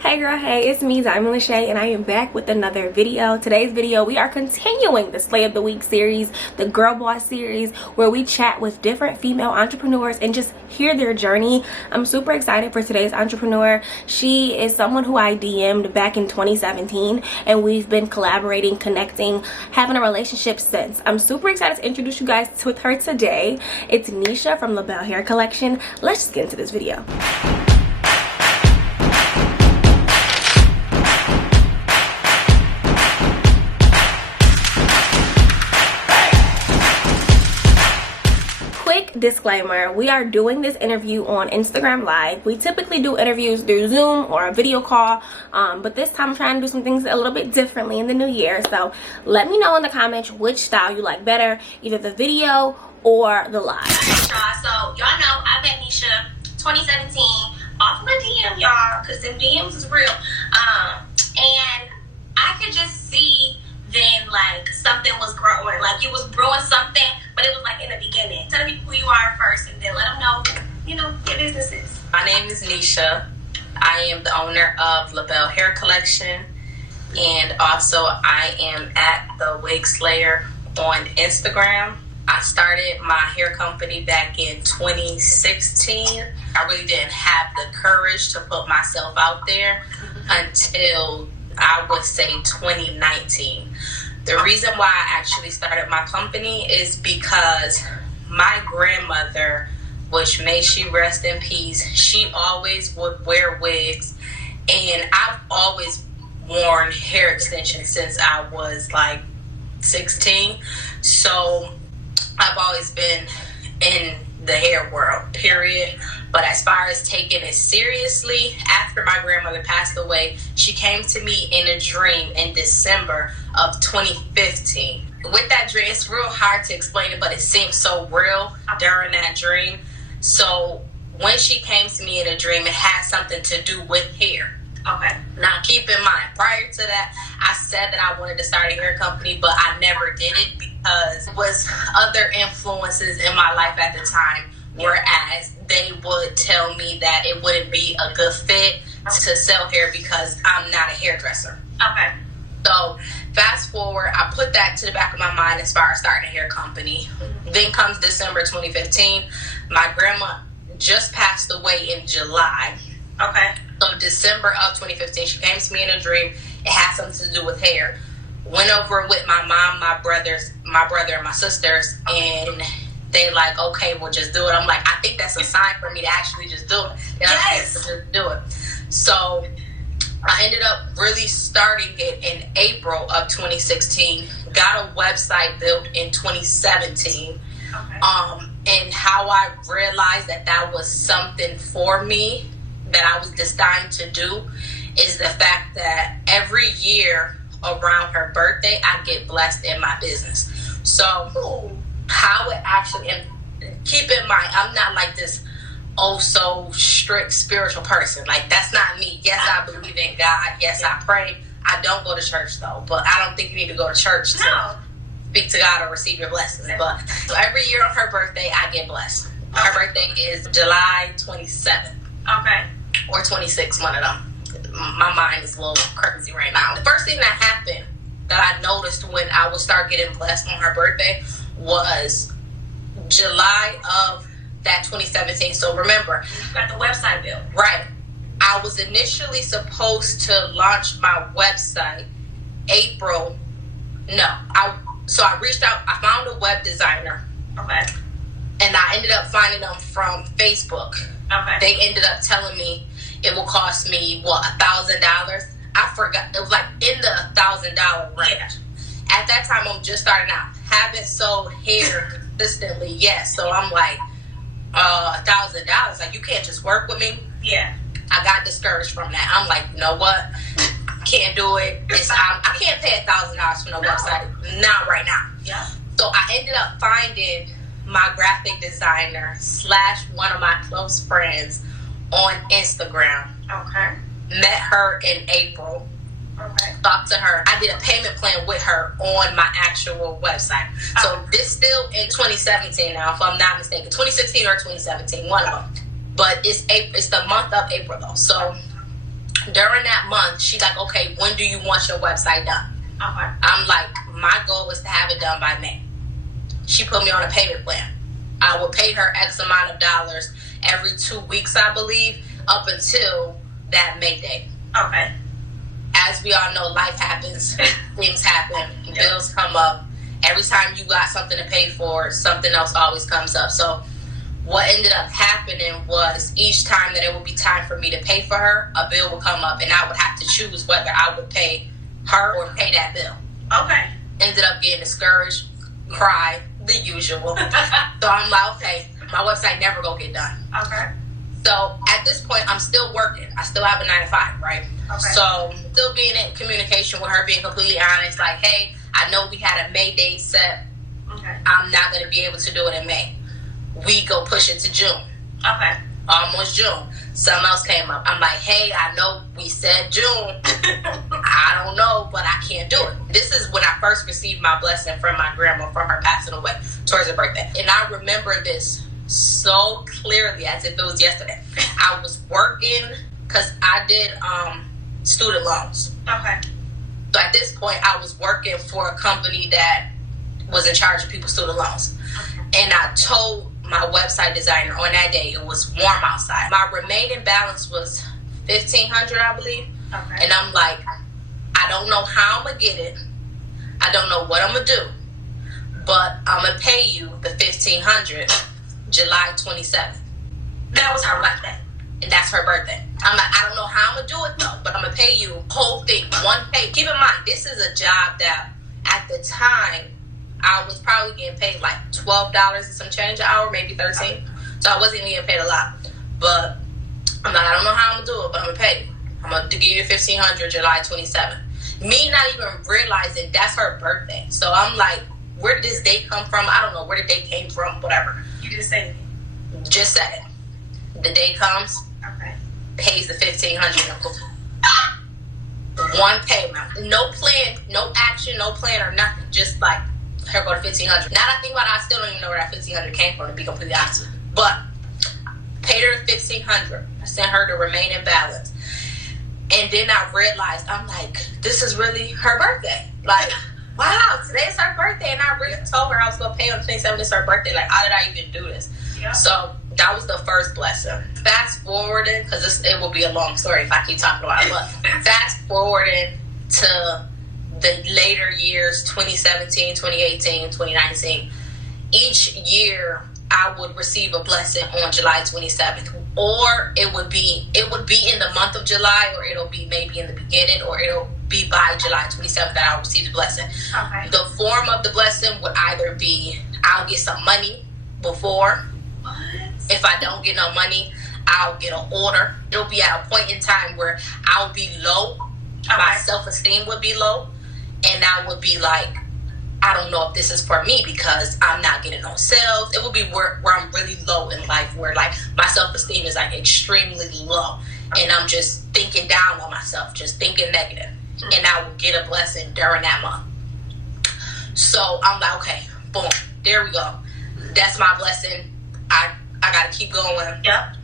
Hey girl, hey, it's me, Dymond, and I am back with another video. Today's video, we are continuing the Slay of the Week series, the Girl Boss series, where we chat with different female entrepreneurs and just hear their journey. I'm super excited for today's entrepreneur. She is someone who I DM'd back in 2017, and we've been collaborating, connecting, having a relationship since. I'm super excited to introduce you guys with her today. It's Nisha from LaBelle Hair Collection. Let's just get into this video. Disclaimer, we are doing this interview on Instagram Live. We typically do interviews through Zoom or a video call, but this time I'm trying to do some things a little bit differently in the new year. So let me know in the comments which style you like better, either the video or the live. So y'all know I met Nisha 2017 off my DM, y'all, because them DMs is real. And I could just see then like something was growing, like you was brewing something, but it was like in the beginning. Tell people who you are first, and then let them know, you know, your business is. My name is Nisha. I am the owner of LaBelle Hair Collection, and also I am at the Wigs Slayer on Instagram. I started my hair company back in 2016. I really didn't have the courage to put myself out there until I would say 2019. The reason why I actually started my company is because my grandmother, which may she rest in peace, she always would wear wigs, and I've always worn hair extensions since I was like 16. So I've always been in the hair world, period. But as far as taking it seriously, after my grandmother passed away, she came to me in a dream in December of 2015. With that dream, it's real hard to explain it, but it seemed so real during that dream. So when she came to me in a dream, it had something to do with hair. Okay. Now keep in mind, prior to that, I said that I wanted to start a hair company, but I never did it because it was other influences in my life at the time. Whereas they would tell me that it wouldn't be a good fit to sell hair because I'm not a hairdresser. Okay. So fast forward, I put that to the back of my mind as far as starting a hair company. Then comes December 2015. My grandma just passed away in July. Okay. So December of 2015, she came to me in a dream. It had something to do with hair. Went over with my mom, my brother, and my sisters, and they like, okay, we'll just do it. I'm like, I think that's a sign for me to actually just do it. Yes. Just do it. So I ended up really starting it in April of 2016. Got a website built in 2017. Okay. And how I realized that was something for me that I was destined to do is the fact that every year around her birthday, I get blessed in my business. So how it actually, and keep in mind, I'm not like this so strict spiritual person. Like, that's not me. Yes, I believe in God. Yes, I pray. I don't go to church though, but I don't think you need to go to church to speak to God or receive your blessings. But so every year on her birthday, I get blessed. Her birthday is July 27th. Okay. Or 26th, one of them. My mind is a little crazy right now. The first thing that happened that I noticed when I would start getting blessed on her birthday was July of that 2017. So remember, you got the website built. Right. I was initially supposed to launch my website April. So I reached out, I found a web designer. Okay. And I ended up finding them from Facebook. Okay. They ended up telling me it will cost me, $1,000? I forgot. It was like in the $1,000 range. Yeah. At that time, I'm just starting out. Haven't sold hair consistently yet. So I'm like, $1,000. Like, you can't just work with me. Yeah. I got discouraged from that. I'm like, you know what? I can't do it. I can't pay $1,000 for no website. Not right now. Yeah. So I ended up finding my graphic designer / one of my close friends on Instagram. Okay. Met her in April. Okay. Talked to her. I did a payment plan with her on my actual website. So this still in 2017 now, if I'm not mistaken. 2016 or 2017, one of them. But it's the month of April though. So During that month, she's like, okay, when do you want your website done? Okay. I'm like, my goal was to have it done by May. She put me on a payment plan. I would pay her X amount of dollars every 2 weeks, I believe, up until that May date. Okay. As we all know, life happens, things happen, bills come up. Every time you got something to pay for, something else always comes up. So what ended up happening was each time that it would be time for me to pay for her, a bill would come up and I would have to choose whether I would pay her or pay that bill. Okay. Ended up getting discouraged, cry, the usual. So I'm like, okay, my website never gonna get done. Okay. So at this point, I'm still working. I still have a 9 to 5, right? Okay. So still being in communication with her, being completely honest, like, hey, I know we had a May date set. Okay. I'm not going to be able to do it in May. We go push it to June. Okay. Almost June. Something else came up. I'm like, hey, I know we said June. I don't know, but I can't do it. This is when I first received my blessing from my grandma from her passing away towards her birthday. And I remember this so clearly as if it was yesterday. I was working because I did student loans. Okay. So at this point, I was working for a company that was in charge of people's student loans. Okay. And I told my website designer on that day, it was warm outside. My remaining balance was $1,500, I believe. Okay. And I'm like, I don't know how I'm going to get it. I don't know what I'm going to do. But I'm going to pay you the $1,500 July 27th. That was her birthday. And that's her birthday. I'm like, I don't know how I'm going to do it though, but I'm going to pay you whole thing, one pay. Keep in mind, this is a job that at the time, I was probably getting paid like $12 and some change an hour, maybe 13. So I wasn't even getting paid a lot. But I'm like, I don't know how I'm going to do it, but I'm going to pay you. I'm going to give you $1,500 July 27th. Me not even realizing that's her birthday. So I'm like, where did this date come from? I don't know where the date came from, whatever. You just said it. Just said it. The day comes, Okay. pays the $1,500. One payment. No plan, no action, no plan or nothing. Just like, her go to $1,500. Now that I think about it, I still don't even know where that $1,500 came from, to be completely honest with you. But paid her $1,500. I sent her the remaining balance. And then I realized, I'm like, this is really her birthday. Like, wow, today's her birthday. And I really told her I was going to pay on 27th. It's her birthday. Like, how did I even do this? Yeah. So that was the first blessing. Fast forwarding, because it will be a long story if I keep talking about it. But fast forwarding to the later years, 2017, 2018, 2019, each year I would receive a blessing on July 27th, or it would be in the month of July, or it'll be maybe in the beginning, or it'll be by July 27th that I'll receive the blessing. Okay. The form of the blessing would either be I'll get some money before. What? If I don't get no money, I'll get an order. It'll be at a point in time where I'll be low. Okay. My self-esteem would be low. And I would be like, I don't know if this is for me because I'm not getting no sales. It would be where I'm really low in life, where like my self-esteem is like extremely low. And I'm just thinking down on myself, just thinking negative. And I would get a blessing during that month. So I'm like, okay, boom, there we go. That's my blessing. I got to keep going. Yep.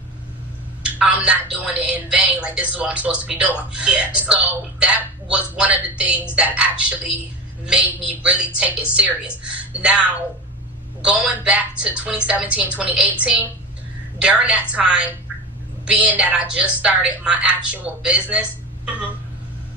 I'm not doing it in vain. Like, this is what I'm supposed to be doing. Yeah. So that was one of the things that actually made me really take it serious. Now, going back to 2017, 2018, during that time, being that I just started my actual business,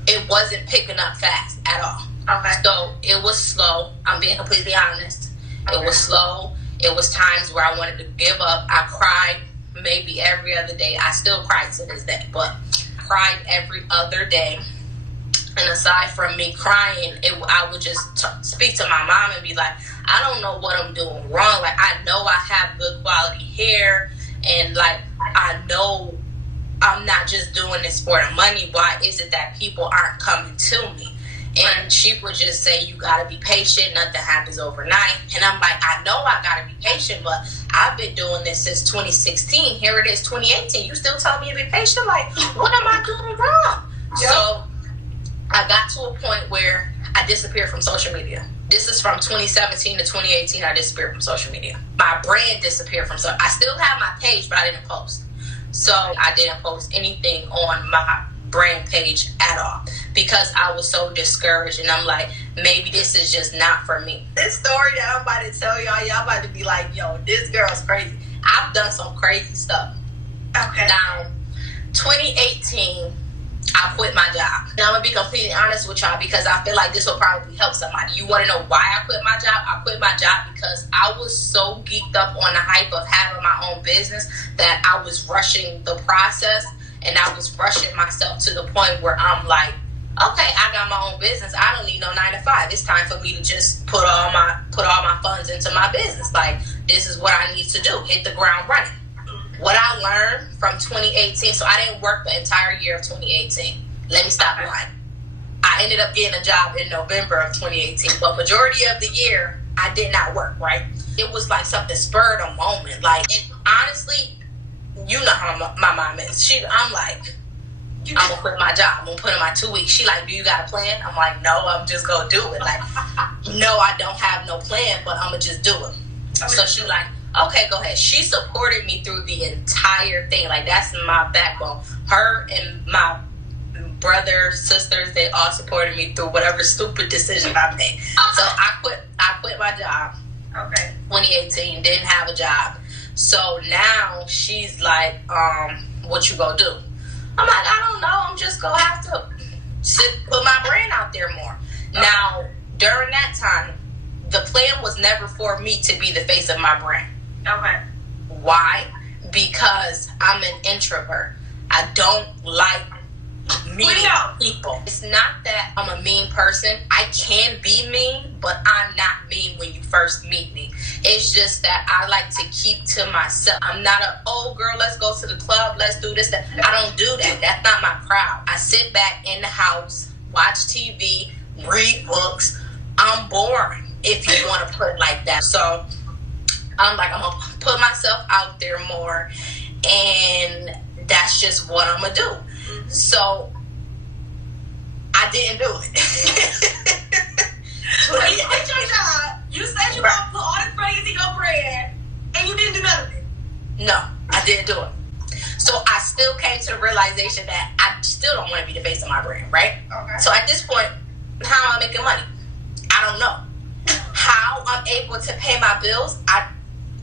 it wasn't picking up fast at all. Okay. So it was slow. I'm being completely honest. It was slow. It was times where I wanted to give up. I cried maybe every other day. I still cry to this day, but cried every other day. And aside from me crying, I would just speak to my mom and be like, I don't know what I'm doing wrong. Like, I know I have good quality hair, and like, I know I'm not just doing this for the money. Why is it that people aren't coming to me? And she would just say, you gotta be patient. Nothing happens overnight. And I'm like, I know I gotta be patient, but I've been doing this since 2016. Here it is, 2018. You still telling me to be patient? Like, what am I doing wrong? Yep. So I got to a point where I disappeared from social media. This is from 2017 to 2018. I disappeared from social media. My brand disappeared from social. I still have my page, but I didn't post. So I didn't post anything on my brand page at all because I was so discouraged, and I'm like, maybe this is just not for me. This story that I'm about to tell y'all about to be like, yo, this girl's crazy. I've done some crazy stuff. Okay. Now, 2018, I quit my job. Now, I'm going to be completely honest with y'all because I feel like this will probably help somebody. You want to know why I quit my job? I quit my job because I was so geeked up on the hype of having my own business that I was rushing the process, and I was rushing myself to the point where I'm like, okay, I got my own business. I don't need no 9 to 5. It's time for me to just put all my funds into my business. Like, this is what I need to do. Hit the ground running. What I learned from 2018, so I didn't work the entire year of 2018. Let me stop lying. I ended up getting a job in November of 2018, but majority of the year, I did not work, right? It was like something spurred a moment. Like, and honestly, you know how my mom is. I'm like, I'm going to quit my job. I'm going to put in my 2 weeks. She like, do you got a plan? I'm like, no, I'm just going to do it. Like, no, I don't have no plan, but I'm going to just do it. So she like, okay, go ahead. She supported me through the entire thing. Like, that's my backbone. Her and my brother, sisters, they all supported me through whatever stupid decision I made. So I quit my job. Okay. 2018, didn't have a job. So now she's like, what you gonna do? I'm like, I don't know. I'm just gonna have to put my brand out there more. Okay. Now, during that time, the plan was never for me to be the face of my brand. Okay. Why? Because I'm an introvert. I don't like meeting people. It's not that I'm a mean person. I can be mean, but I'm not mean when you first meet me. It's just that I like to keep to myself. I'm not a, oh girl, let's go to the club, let's do this, that. I don't do that. That's not my crowd. I sit back in the house, watch TV, read books. I'm boring, if you want to put it like that. So I'm like, I'm going to put myself out there more, and that's just what I'm going to do. Mm-hmm. So I didn't do it. So you quit your job, you said you were going to put all this praise in your brand, and you didn't do none of it. No, I didn't do it. So I still came to the realization that I still don't want to be the face of my brand, right? Okay. So at this point, how am I making money? I don't know. How I'm able to pay my bills,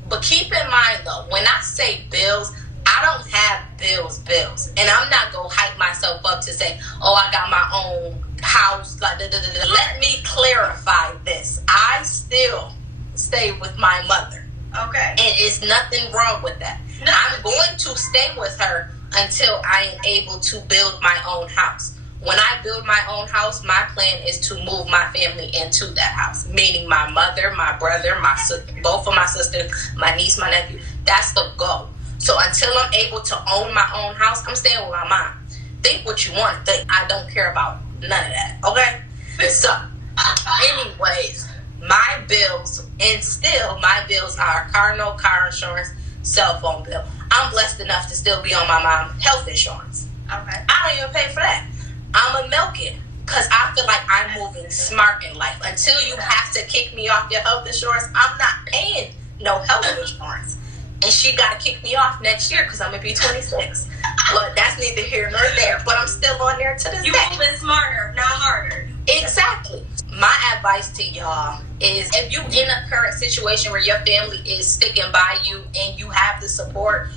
but keep in mind though, when I say bills, I don't have bills. And I'm not going to hype myself up to say, oh, I got my own house. Like, Let me clarify this. I still stay with my mother. Okay. And it's nothing wrong with that. No. I'm going to stay with her until I am able to build my own house. When I build my own house, my plan is to move my family into that house, meaning my mother, my brother, both of my sisters, my niece, my nephew. That's the goal. So until I'm able to own my own house, I'm staying with my mom. Think what you want to think. I don't care about none of that, okay? So, anyways, my bills, and still my bills are car note, car insurance, cell phone bill. I'm blessed enough to still be on my mom's health insurance. Okay. I don't even pay for that. I'm a milk it because I feel like I'm moving smart in life. Until you have to kick me off your health insurance, I'm not paying no health insurance. And she got to kick me off next year because I'm going to be 26. But that's neither here nor there. But I'm still on there to this day. You're moving smarter, not harder. Exactly. My advice to y'all is if you're in a current situation where your family is sticking by you and you have the support,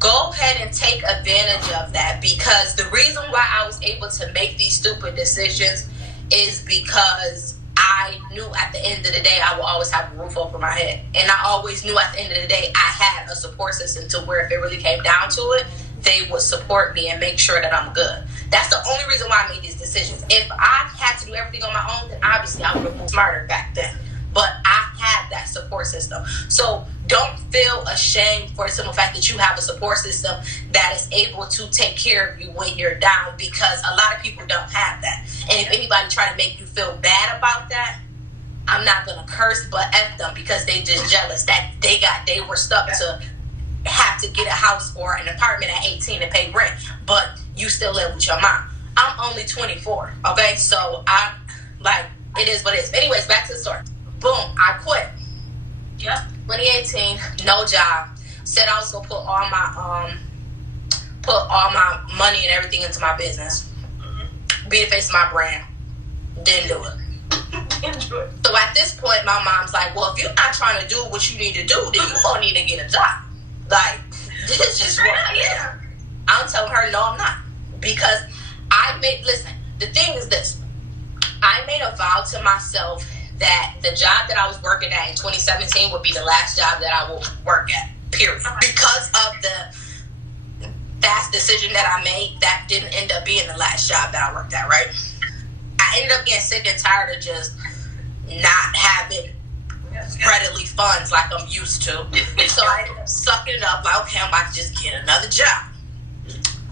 go ahead and take advantage of that, because the reason why I was able to make these stupid decisions is because I knew at the end of the day I will always have a roof over my head. And I always knew at the end of the day I had a support system to where if it really came down to it, they would support me and make sure that I'm good. That's the only reason why I made these decisions. If I had to do everything on my own, then obviously I would have moved smarter back then. But I had that support system. So don't feel ashamed for the simple fact that you have a support system that is able to take care of you when you're down, because a lot of people don't have that. And if anybody try to make you feel bad about that, I'm not going to curse, but F them, because they just jealous that they were stuck to have to get a house or an apartment at 18 to pay rent, but you still live with your mom. I'm only 24, okay? So it is what it is. Anyways, back to the story. Boom, I quit. Yep. 2018, no job. Said I was gonna put all my put all my money and everything into my business. Be the face of my brand. Didn't do it. So at this point, my mom's like, well, if you're not trying to do what you need to do, then you're going to need to get a job. Like, this is just what yeah. I'm telling her, no, I'm not. Because listen, the thing is this. I made a vow to myself that the job that I was working at in 2017 would be the last job that I will work at, period. Because of the fast decision that I made, that didn't end up being the last job that I worked at, right? I ended up getting sick and tired of just not having readily funds like I'm used to. So I ended up sucking it up, like, okay, I'm about to just get another job.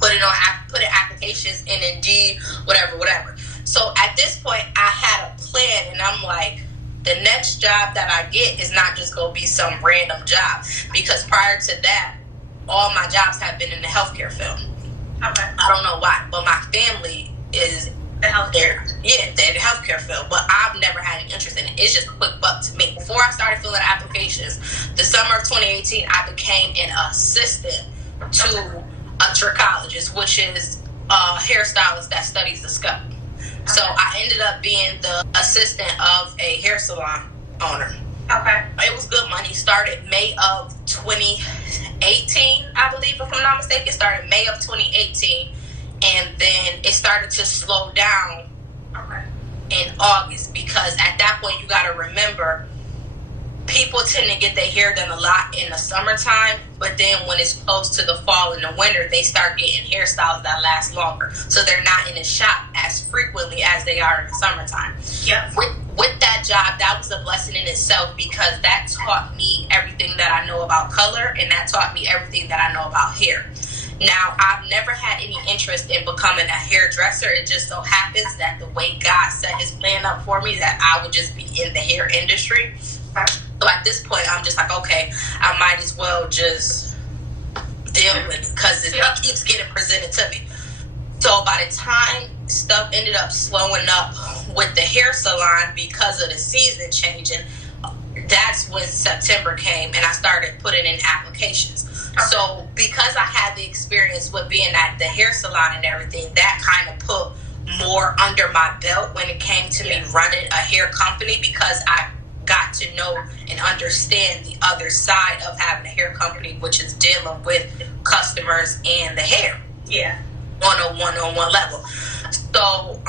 Put in applications in Indeed, whatever. So at this point, I had a plan, and I'm like, the next job that I get is not just going to be some random job. Because prior to that, all my jobs have been in the healthcare field. Okay. I don't know why, but my family is the healthcare. Yeah, they're in the healthcare field, but I've never had any interest in it. It's just a quick buck to me. Before I started filling applications, the summer of 2018, I became an assistant to a trichologist, which is a hairstylist that studies the scalp. So I ended up being the assistant of a hair salon owner. Okay. It was good money. Started May of 2018, I believe, if I'm not mistaken. Started May of 2018. And then it started to slow down in August, because at that point, you got to remember, people tend to get their hair done a lot in the summertime, but then when it's close to the fall and the winter, they start getting hairstyles that last longer. So they're not in the shop as frequently as they are in the summertime. Yeah. With that job, that was a blessing in itself, because that taught me everything that I know about color, and that taught me everything that I know about hair. Now, I've never had any interest in becoming a hairdresser. It just so happens that the way God set his plan up for me, that I would just be in the hair industry. So at this point, I'm just like, okay, I might as well just deal with it, because it keeps getting presented to me. So by the time stuff ended up slowing up with the hair salon because of the season changing, that's when September came and I started putting in applications. Okay. So because I had the experience with being at the hair salon and everything, that kind of put more under my belt when it came to me running a hair company, because I got to know and understand the other side of having a hair company, which is dealing with customers and the hair. Yeah. On a one-on-one level. So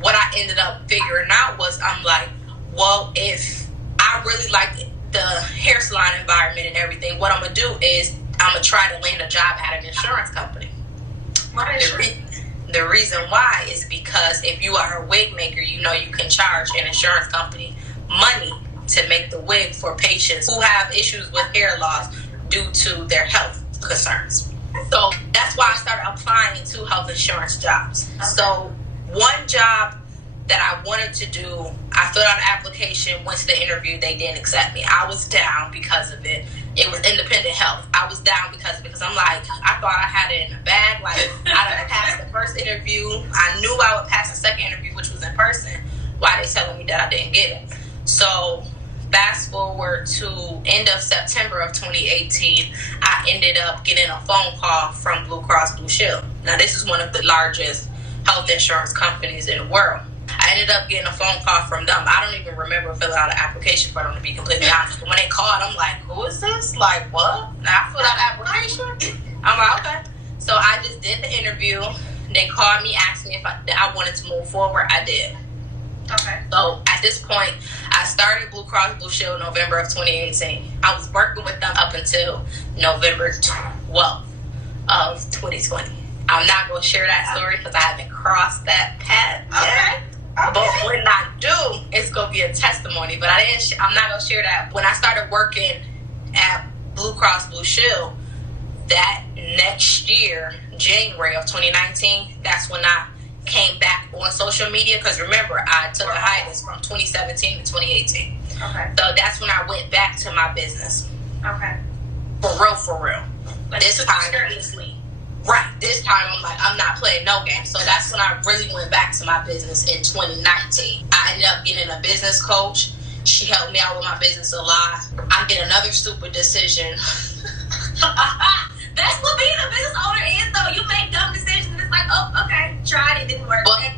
what I ended up figuring out was, I'm like, well, if I really like the hair salon environment and everything, what I'm going to do is I'm going to try to land a job at an insurance company. The reason why is because if you are a wig maker, you know you can charge an insurance company money to make the wig for patients who have issues with hair loss due to their health concerns. So that's why I started applying to health insurance jobs. Okay. So one job that I wanted to do, I filled out an application. Went to the interview, they didn't accept me. I was down because of it. It was independent health. I was down because I'm like, I thought I had it in the bag. Like, I done passed the first interview. I knew I would pass the second interview, which was in person. Why they telling me that I didn't get it? So fast forward to end of September of 2018, I ended up getting a phone call from Blue Cross Blue Shield. Now, this is one of the largest health insurance companies in the world. I ended up getting a phone call from them. I don't even remember filling out an application for them, to be completely honest. But when they called, I'm like, who is this? Like, what? Now I filled out an application? I'm like, okay. So I just did the interview. They called me, asked me if I wanted to move forward. I did. Okay. So at this point, I started Blue Cross Blue Shield November of 2018. I was working with them up until November 12th of 2020. I'm not going to share that story because I haven't crossed that path yet. Okay. But when I do, it's going to be a testimony. But I'm not going to share that. When I started working at Blue Cross Blue Shield, that next year, January of 2019, that's when I came back on social media, because remember, I took a hiatus from 2017 to 2018. Okay. So that's when I went back to my business. Okay. For real. But this time, seriously. Right. This time, I'm like, I'm not playing no game. So that's when I really went back to my business in 2019. I ended up getting a business coach. She helped me out with my business a lot. I did another stupid decision. That That's what being a business owner is, though. You make dumb decisions, and it's like, oh, okay, tried it, didn't work. But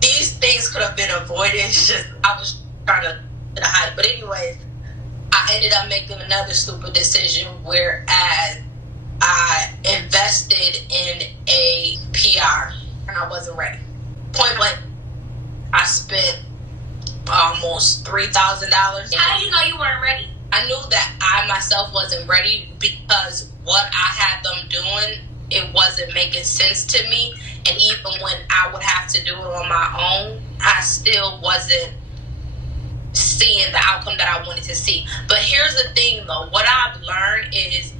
these things could have been avoided. It's just I was trying to hide. But anyways, I ended up making another stupid decision, whereas I invested in a PR and I wasn't ready. Point blank, I spent almost $3,000. How did you know you weren't ready? I knew that I myself wasn't ready because what I had them doing, it wasn't making sense to me. And even when I would have to do it on my own, I still wasn't seeing the outcome that I wanted to see. But here's the thing, though. What I've learned is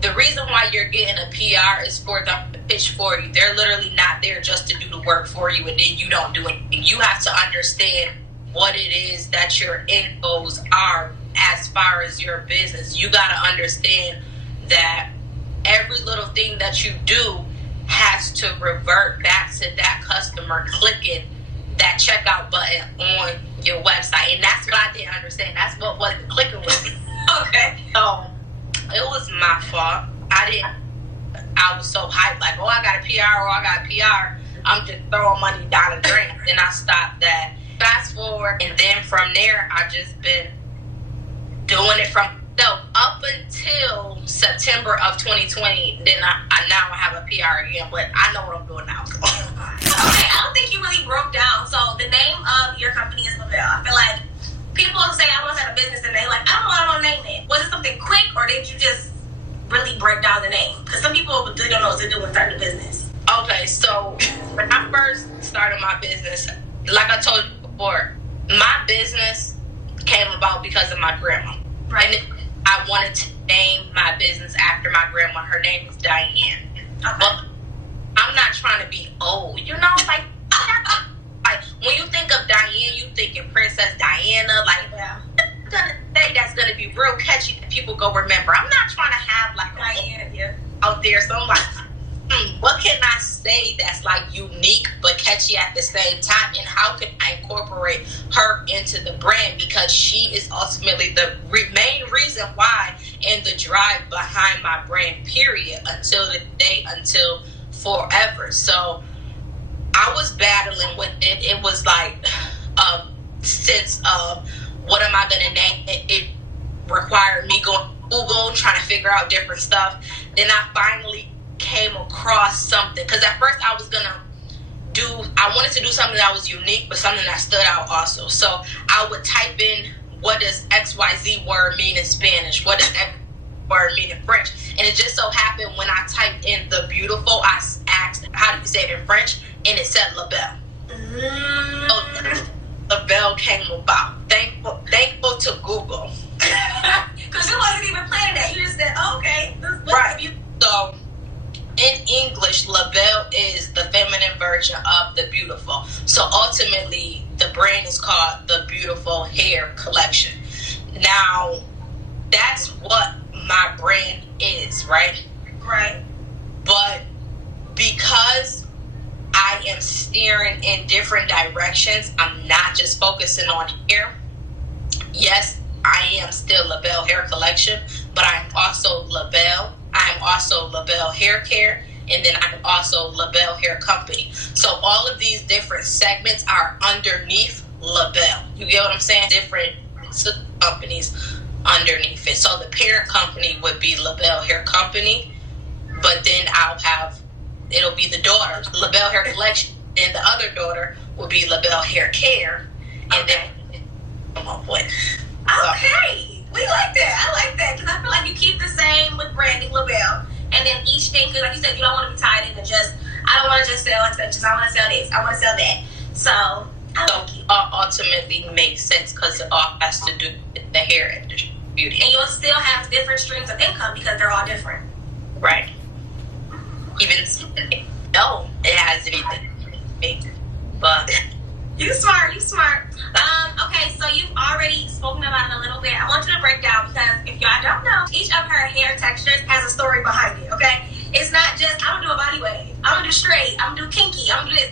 the reason why you're getting a PR is for them to pitch for you. They're literally not there just to do the work for you, and then you don't do anything. You have to understand what it is that your end goals are as far as your business. You got to understand that every little thing that you do has to revert back to that customer clicking that checkout button on your website. And that's what I didn't understand. That's what wasn't clicking with me. Okay. So it was my fault. I was so hyped, like, oh, I got a PR, or I got a PR. I'm just throwing money down the drain. Then I stopped that. Fast forward, and then from there, I just been doing it from myself up until September of 2020. Then I now have a PR again, but I know what I'm doing now. Okay, I don't think you really broke down. So the name of your company is LaBelle. I feel like people say I want to start a business and they like, I don't know what I want to name it. Was it something quick, or did you just really break down the name? Because some people really don't know what to do when starting a business. Okay, so when I first started my business, like I told you before, my business came about because of my grandma. Right. And I wanted to name my business after my grandma. Her name was Dymond. Okay. But I'm not trying to be old, you know, like when you think of Diane, you thinking Princess Diana, like Yeah. I'm gonna say that's gonna be real catchy that people go remember. I'm not trying to have like Diane, yeah. out there, so I'm like, what can I say that's like unique but catchy at the same time, and how can I incorporate her into the brand, because she is ultimately the main reason why and the drive behind my brand, period, until the day, until forever. So I was battling with it. It was like a sense of what am I gonna name it. It required me going to Google, trying to figure out different stuff. Then I finally came across something, because at first I wanted to do something that was unique, but something that stood out also. So I would type in, what does XYZ word mean in Spanish? What does X word mean in French? And it just so happened when I typed in the beautiful, I asked, how do you say it in French? And it said LaBelle. So LaBelle came about. Thankful to Google. Because you wasn't even planning that. You just said, oh, okay. Right. So in English, LaBelle is the feminine version of the beautiful. So ultimately, the brand is called the Beautiful Hair Collection. Now, that's what my brand is, right? Right. But because I am steering in different directions, I'm not just focusing on hair. Yes, I am still LaBelle Hair Collection, but I'm also LaBelle. I'm also LaBelle Hair Care, and then I'm also LaBelle Hair Company. So all of these different segments are underneath LaBelle. You get what I'm saying? Different companies underneath it. So the parent company would be LaBelle Hair Company, but then it'll be the daughter, LaBelle Hair Collection, and the other daughter will be LaBelle Hair Care, and then come on, boy. Okay. We like that. I like that, because I feel like you keep the same with branding LaBelle, and then each thing, because like you said, you don't want to be tied into just, I don't want to just sell extensions, I want to sell this, I want to sell that. So I like it. Ultimately makes sense, because it all has to do with the hair industry, beauty. And you'll still have different streams of income because they're all different. Right. Even no, it has anything to do, but You smart. Okay, so you've already spoken about it a little bit. I want you to break down, because if y'all don't know, each of her hair textures has a story behind it, okay? It's not just, I'm gonna do a body wave, I'm gonna do straight, I'm gonna do kinky, I'm gonna do this.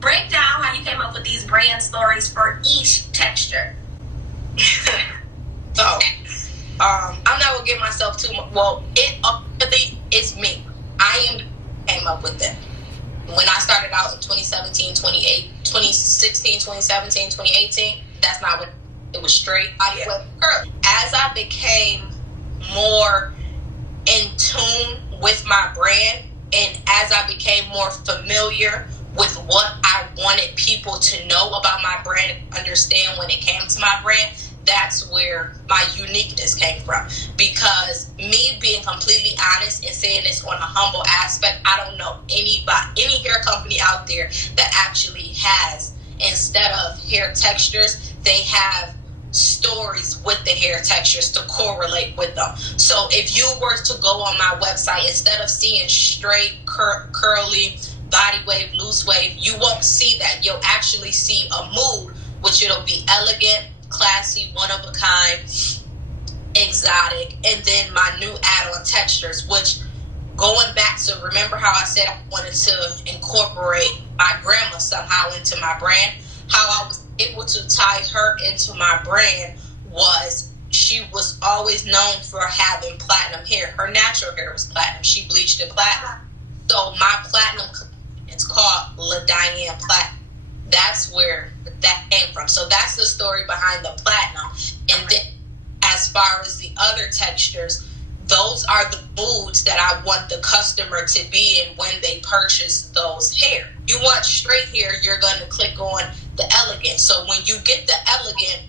Break down how you came up with these brand stories for each texture. So, I'm not gonna give myself too much. Well, it's me. I came up with them. When I started out in 2017, 2016, 2017, 2018, that's not when it was straight body wave curly. As I became more in tune with my brand, and as I became more familiar with what I wanted people to know about my brand, understand when it came to my brand, that's where my uniqueness came from. Because me being completely honest and saying this on a humble aspect, I don't know any hair company out there that actually has, instead of hair textures, they have stories with the hair textures to correlate with them. So if you were to go on my website, instead of seeing straight, curly, body wave, loose wave, you won't see that. You'll actually see a mood, which it'll be elegant, classy, one of a kind, exotic, and then my new add-on textures, which, going back to, remember how I said I wanted to incorporate my grandma somehow into my brand? How I was able to tie her into my brand was she was always known for having platinum hair. Her natural hair was platinum. She bleached it platinum. So my platinum, it's called LaDymond Platinum. That's where that came from. So that's the story behind the platinum. And then as far as the other textures, those are the moods that I want the customer to be in when they purchase those hair. You want straight hair, you're going to click on the elegant. So when you get the elegant,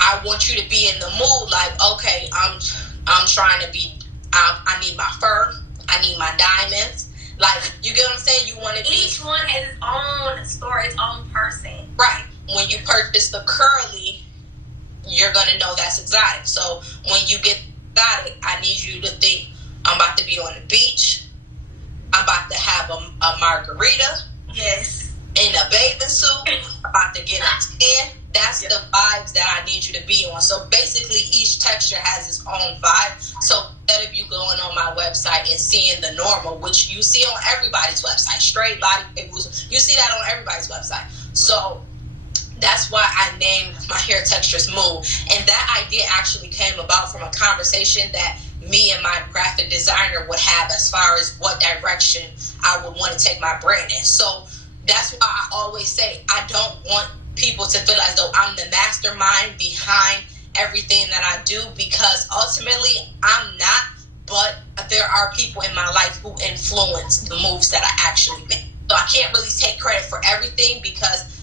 I want you to be in the mood like, okay, I'm trying to be, I need my fur, I need my diamonds. Like, you get what I'm saying? You want to be... Each one has its own story, its own person. Right. When you purchase the curly, you're going to know that's exotic. So when you get exotic, I need you to think, I'm about to be on the beach. I'm about to have a margarita. Yes. In a bathing suit. I'm about to get a tan. That's the vibes that I need you to be on. So basically, each texture has its own vibe. So instead of you going on my website and seeing the normal, which you see on everybody's website, straight body, you see that on everybody's website. So that's why I named my hair textures Mood. And that idea actually came about from a conversation that me and my graphic designer would have as far as what direction I would want to take my brand in. So that's why I always say I don't want people to feel as though I'm the mastermind behind everything that I do, because ultimately I'm not, but there are people in my life who influence the moves that I actually make. So I can't really take credit for everything, because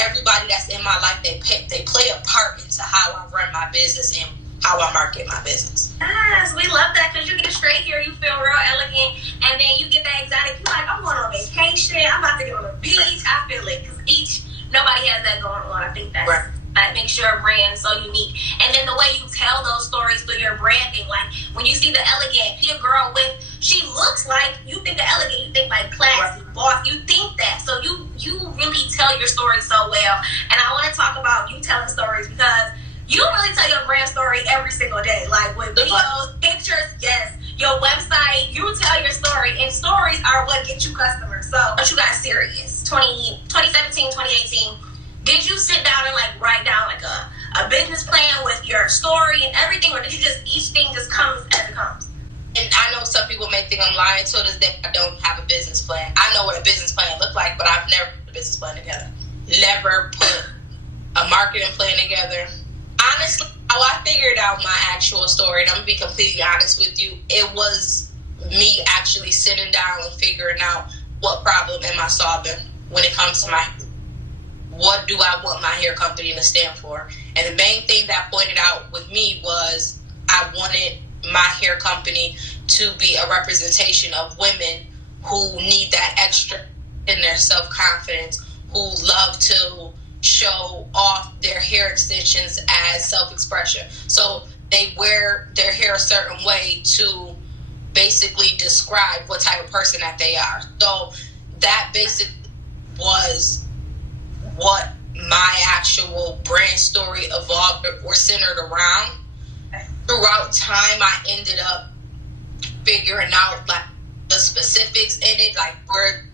everybody that's in my life, they play a part into how I run my business and how I market my business. Yes, we love that, because you get straight here, you feel real elegant, and then you get that exotic. You're like, I'm going on vacation, I'm about to get on the beach. I feel it, because nobody has that going on. I think that's right. That makes your brand so unique. And then the way you tell those stories through your branding, like when you see the elegant, see a girl with, she looks like, you think the elegant, you think like classy, boss, you think that. So you really tell your story so well. And I want to talk about you telling stories, because you really tell your brand story every single day. Like with videos, pictures, yes. Your website, you tell your story, and stories are what get you customers. So, but you got serious. 2017, 2018. Did you sit down and like write down like a business plan with your story and everything, or did you just, each thing just comes as it comes? And I know some people may think I'm lying to this day. I don't have a business plan. I know what a business plan look like, but I've never put a business plan together. Never put a marketing plan together. Honestly, how I figured out my actual story, and I'm gonna be completely honest with you, it was me actually sitting down and figuring out what problem am I solving when it comes to my, what do I want my hair company to stand for? And the main thing that pointed out with me was I wanted my hair company to be a representation of women who need that extra in their self-confidence, who love to show off their hair extensions as self-expression. So they wear their hair a certain way to basically describe what type of person that they are. So that basically was what my actual brand story evolved or centered around. Throughout time, I ended up figuring out like the specifics in it, like where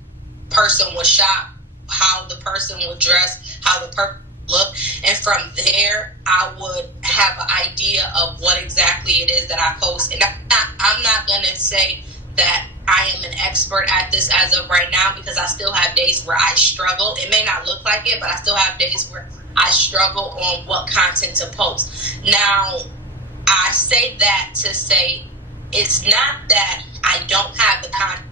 the person would shop, how the person would dress, how the person would look, and from there I would have an idea of what exactly it is that I post. And I'm not gonna say that I am an expert at this as of right now, because I still have days where I struggle. It may not look like it, but I still have days where I struggle on what content to post. Now, I say that to say it's not that I don't have the content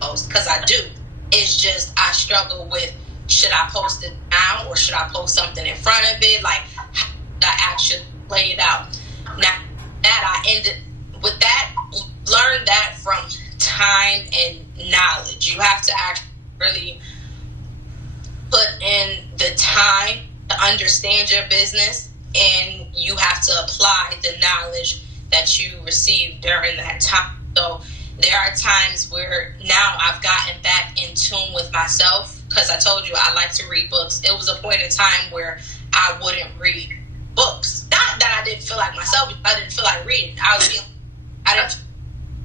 to post, because I do. It's just I struggle with, should I post it now or should I post something in front of it? Like, how should I actually lay it out? Now, that I ended with that, learn that from time and knowledge. You have to actually really put in the time to understand your business, and you have to apply the knowledge that you received during that time. So there are times where now I've gotten back in tune with myself, because I told you I like to read books. It was a point in time where I wouldn't read books. Not that I didn't feel like myself, I didn't feel like reading.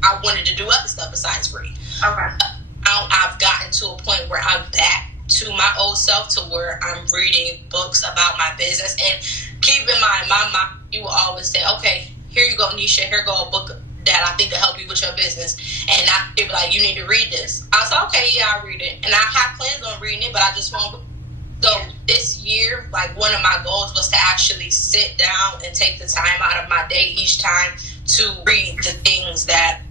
I wanted to do other stuff besides read. Okay. Now I've gotten to a point where I'm back to my old self, to where I'm reading books about my business. And keep in mind, my mom, you will always say, okay, here you go, Nisha, here go a book that I think will help you with your business. And they be like, you need to read this. I was like, okay, yeah, I'll read it. And I have plans on reading it, but I just won't. So this year, like, one of my goals was to actually sit down and take the time out of my day each time to read the things that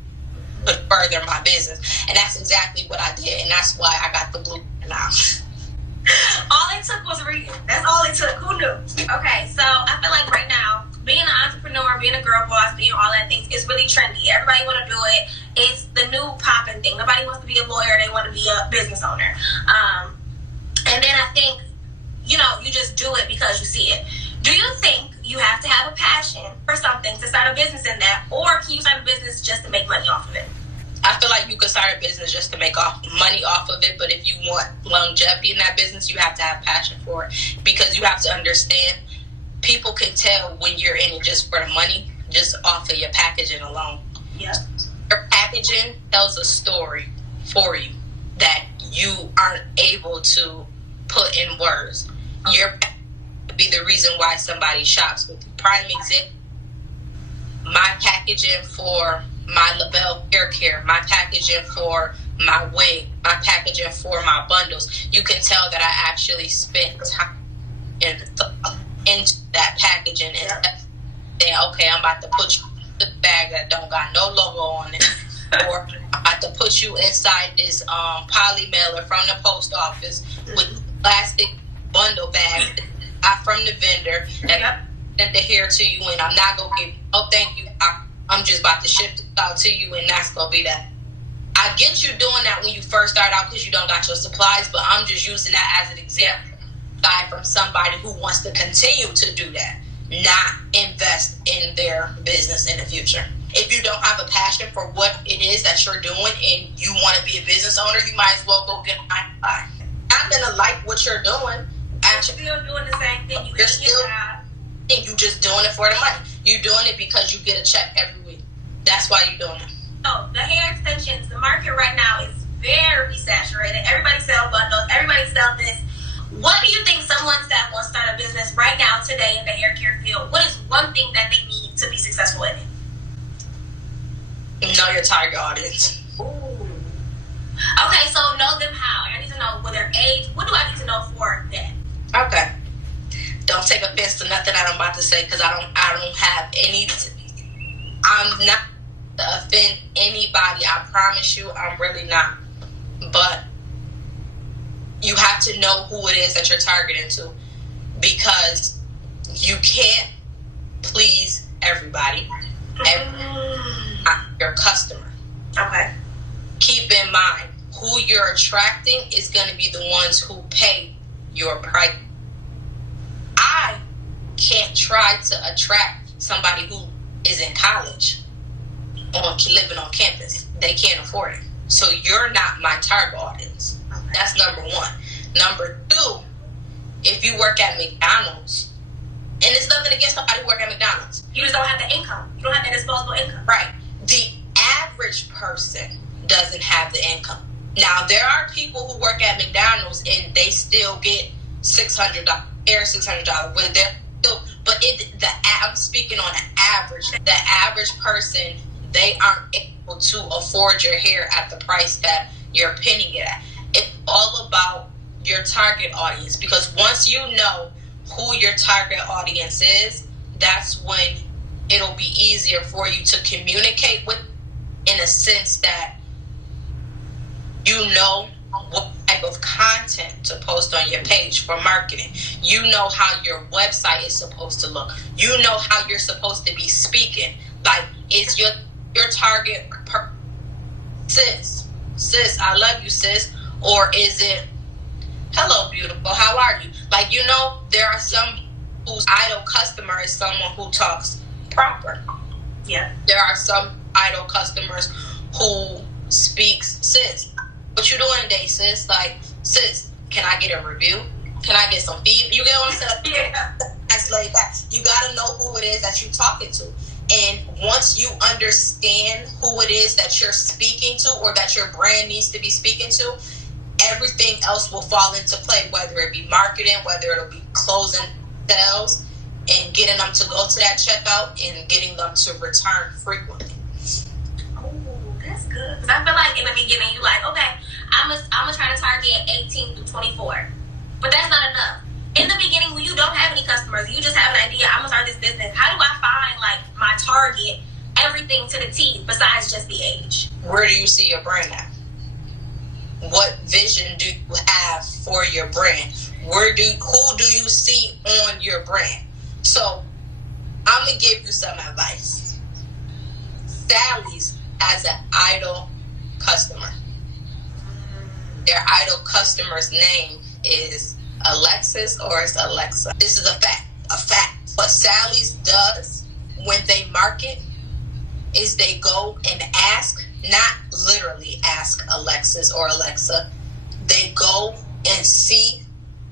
would further my business. And that's exactly what I did. And that's why I got the blueprint now. All it took was reading. That's all it took. Who knew? Okay, so I feel like right now, being an entrepreneur, being a girl boss, being all that things, is really trendy. Everybody want to do it. It's the new popping thing. Nobody wants to be a lawyer. They want to be a business owner. And then I think, you just do it because you see it. Do you think you have to have a passion for something to start a business in that? Or can you start a business just to make money off of it? I feel like you could start a business just to make money off of it, but if you want longevity in that business, you have to have passion for it, because you have to understand, people can tell when you're in it just for the money, just off of your packaging alone. Yeah. Your packaging tells a story for you that you aren't able to put in words. Your packaging would be the reason why somebody shops with you. Prime example, my packaging for my LaBelle hair care, my packaging for my wig, my packaging for my bundles. You can tell that I actually spent time into that packaging and say, okay, I'm about to put you in the bag that don't got no logo on it, or I'm about to put you inside this poly mailer from the post office with plastic bundle bag that I got from the vendor that sent the hair to you, and I'm not gonna give, oh, thank you, I'm just about to ship it out to you, and that's gonna be that. I get you doing that when you first start out because you don't got your supplies, but I'm just using that as an example. Aside from somebody who wants to continue to do that, not invest in their business in the future. If you don't have a passion for what it is that you're doing and you want to be a business owner, you might as well go get a 9-to-5. I'm gonna like what you're doing. Actually, You're still doing the same thing. you're still, and you just doing it for the money. You're doing it because you get a check every week. That's why you're doing it. So the hair extensions, the market right now is very saturated. Everybody sells bundles. Everybody sells this. What do you think someone that wants to start a business right now today in the hair care field, what is one thing that they need to be successful in it? Know your target audience. Ooh. Okay, so know them how. I need to know what their age. What do I need to know for that? Okay. Don't take offense to nothing I'm about to say, because I don't have any. I'm not to offend anybody. I promise you, I'm really not. But you have to know who it is that you're targeting to, because you can't please everybody. Not your customer. Okay. Keep in mind, who you're attracting is going to be the ones who pay your price. I can't try to attract somebody who is in college or living on campus. They can't afford it. So you're not my target audience. That's number one. Number two, if you work at McDonald's, and it's nothing against somebody who work at McDonald's. You just don't have the income. You don't have the disposable income. Right. The average person doesn't have the income. Now, there are people who work at McDonald's and they still get $600, $600 with their still, but I'm speaking on an average. The average person they aren't able to afford your hair at the price that you're pinning it at. It's all about your target audience, because once you know who your target audience is, that's when it'll be easier for you to communicate with, in a sense that you know what type of content to post on your page for marketing. You know how your website is supposed to look. You know how you're supposed to be speaking. Like, is your target sis, I love you, sis, or is it, hello, beautiful, how are you? Like, you know, there are some whose ideal customer is someone who talks proper. Yeah. There are some ideal customers who speaks, sis, what you doing today, sis? Like, sis, can I get a review? Can I get some feedback? You get what I'm saying? Yeah. That's laid back. You got to know who it is that you're talking to. And once you understand who it is that you're speaking to, or that your brand needs to be speaking to, everything else will fall into play, whether it be marketing, whether it'll be closing sales and getting them to go to that checkout and getting them to return frequently. Oh, that's good. Because I feel like in the beginning, you like, okay, I'm gonna try to target 18 through 24. But that's not enough. In the beginning, when you don't have any customers, you just have an idea, I'm gonna start this business. How do I find like my target, everything to the T, besides just the age? Where do you see your brand at? What vision do you have for your brand? Who do you see on your brand? So I'm gonna give you some advice. Sally's has an idol customer. Their idol customer's name is Alexis, or it's Alexa. This is a fact. What Sally's does when they market is they go and ask, not literally ask Alexis or Alexa. They go and see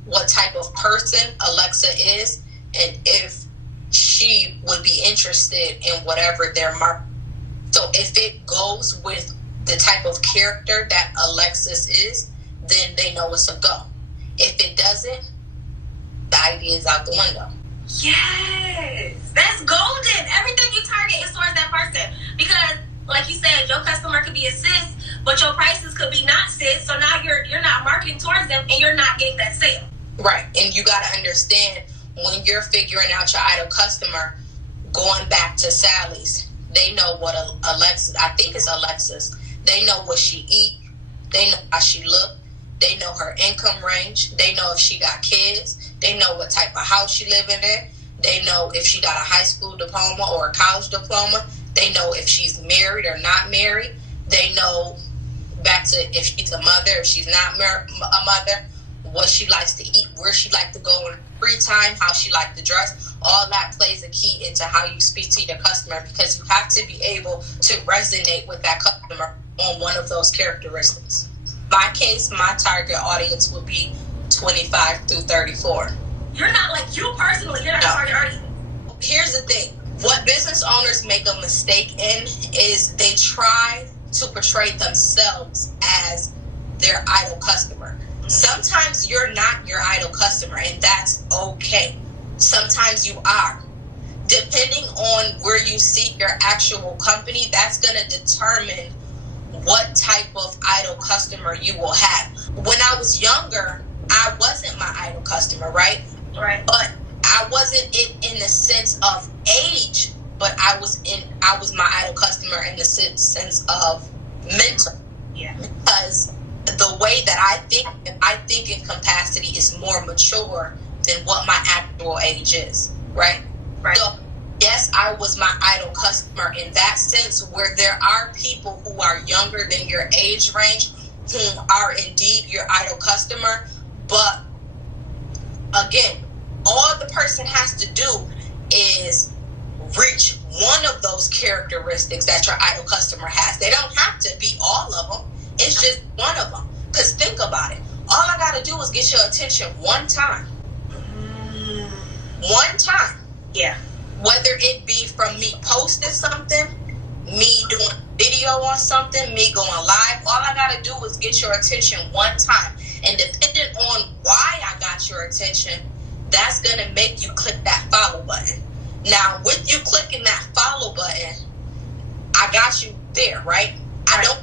what type of person Alexa is, and if she would be interested in whatever they're marketing. So if it goes with the type of character that Alexis is, then they know it's a go. If it doesn't, the idea is out the window. Yes, that's golden. Everything you target is towards that person, because, like you said, your customer could be a sis, but your prices could be not sis. So now you're not marketing towards them, and you're not getting that sale. Right, and you got to understand, when you're figuring out your ideal customer, going back to Sally's, they know what Alexis, I think it's Alexis. They know what she eat. They know how she look. They know her income range. They know if she got kids. They know what type of house she living in. They know if she got a high school diploma or a college diploma. They know if she's married or not married. They know back to if she's a mother, if she's not a mother, what she likes to eat, where she like to go in free time, how she like to dress. All that plays a key into how you speak to your customer, because you have to be able to resonate with that customer on one of those characteristics. My case, my target audience would be 25 through 34. You're not, like, you personally, you're not a target audience. Here's the thing. What business owners make a mistake in is they try to portray themselves as their idol customer. Sometimes you're not your idol customer, and that's okay. Sometimes you are. Depending on where you see your actual company, that's going to determine what type of idol customer you will have. When I was younger, I wasn't my idol customer, right? Right. But I wasn't in the sense of age, but I was my idol customer in the sense of mental. Yeah. Because the way that I think in capacity is more mature than what my actual age is, right? Right. So, yes, I was my idol customer in that sense, where there are people who are younger than your age range who are indeed your idol customer. But again, all the person has to do is reach one of those characteristics that your idol customer has. They don't have to be all of them. It's just one of them. Because think about it. All I got to do is get your attention one time. One time. Yeah. Whether it be from me posting something, me doing video on something, me going live, all I got to do is get your attention one time. And depending on why I got your attention, that's going to make you click that follow button. Now, with you clicking that follow button, I got you there, right? I don't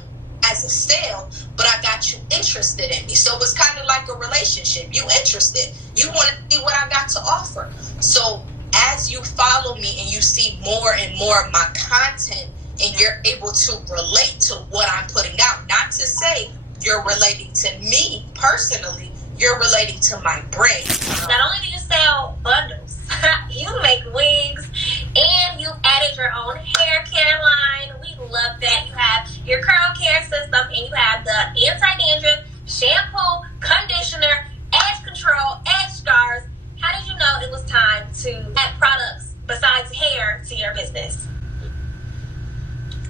as a sale, but I got you interested in me. So it's kind of like a relationship. You interested. You want to see what I got to offer. So as you follow me and you see more and more of my content and you're able to relate to what I'm putting out, not to say you're relating to me personally, you're relating to my brand. Not only do you sell bundles, you make wigs, and you've added your own hair care line. We love that. You have your curl care system, and you have the anti-dandruff, shampoo, conditioner, edge control, edge scars. How did you know it was time to add products besides hair to your business?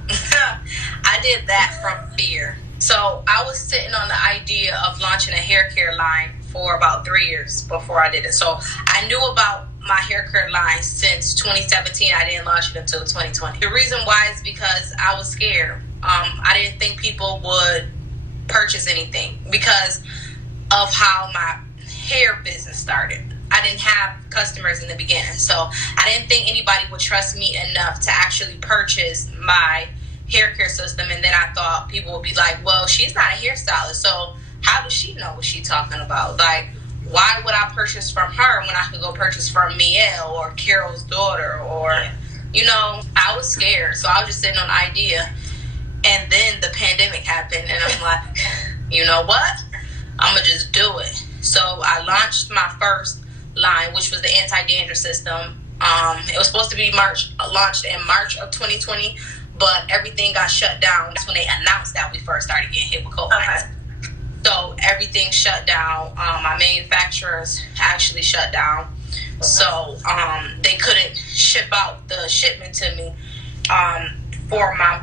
I did that from fear. So I was sitting on the idea of launching a hair care line for about 3 years before I did it. So I knew about my hair care line since 2017. I didn't launch it until 2020. The reason why is because I was scared. I didn't think people would purchase anything because of how my hair business started. I didn't have customers in the beginning. So I didn't think anybody would trust me enough to actually purchase my hair care system. And then I thought people would be like, well, she's not a hairstylist, so how does she know what she's talking about? Like, why would I purchase from her when I could go purchase from Mielle or Carol's daughter? Or, you know, I was scared. So I was just sitting on the idea. And then the pandemic happened. And I'm like, you know what? I'm going to just do it. So I launched my first line, which was the anti-dandruff system. It was supposed to be launched in March of 2020. But everything got shut down. That's when they announced that we first started getting hit with COVID. Okay. So everything shut down. My manufacturers actually shut down. So they couldn't ship out the shipment to me for my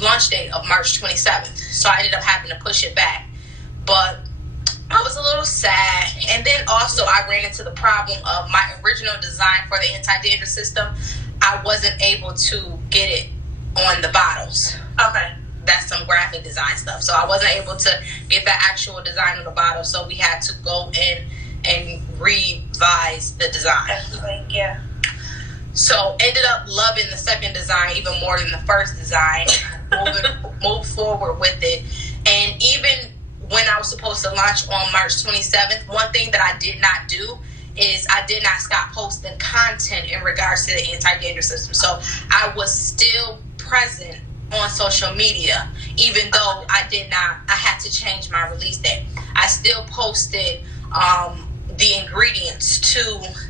launch date of March 27th. So I ended up having to push it back. But I was a little sad. And then also I ran into the problem of my original design for the anti-dandruff system. I wasn't able to get it on the bottles. Okay. That's some graphic design stuff. So I wasn't able to get that actual design on the bottle. So we had to go in and revise the design. Yeah. So ended up loving the second design even more than the first design. Moved forward with it. And even when I was supposed to launch on March 27th, one thing that I did not do is I did not stop posting content in regards to the anti-dandruff system. So I was still present on social media, even though I had to change my release date. I still posted the ingredients to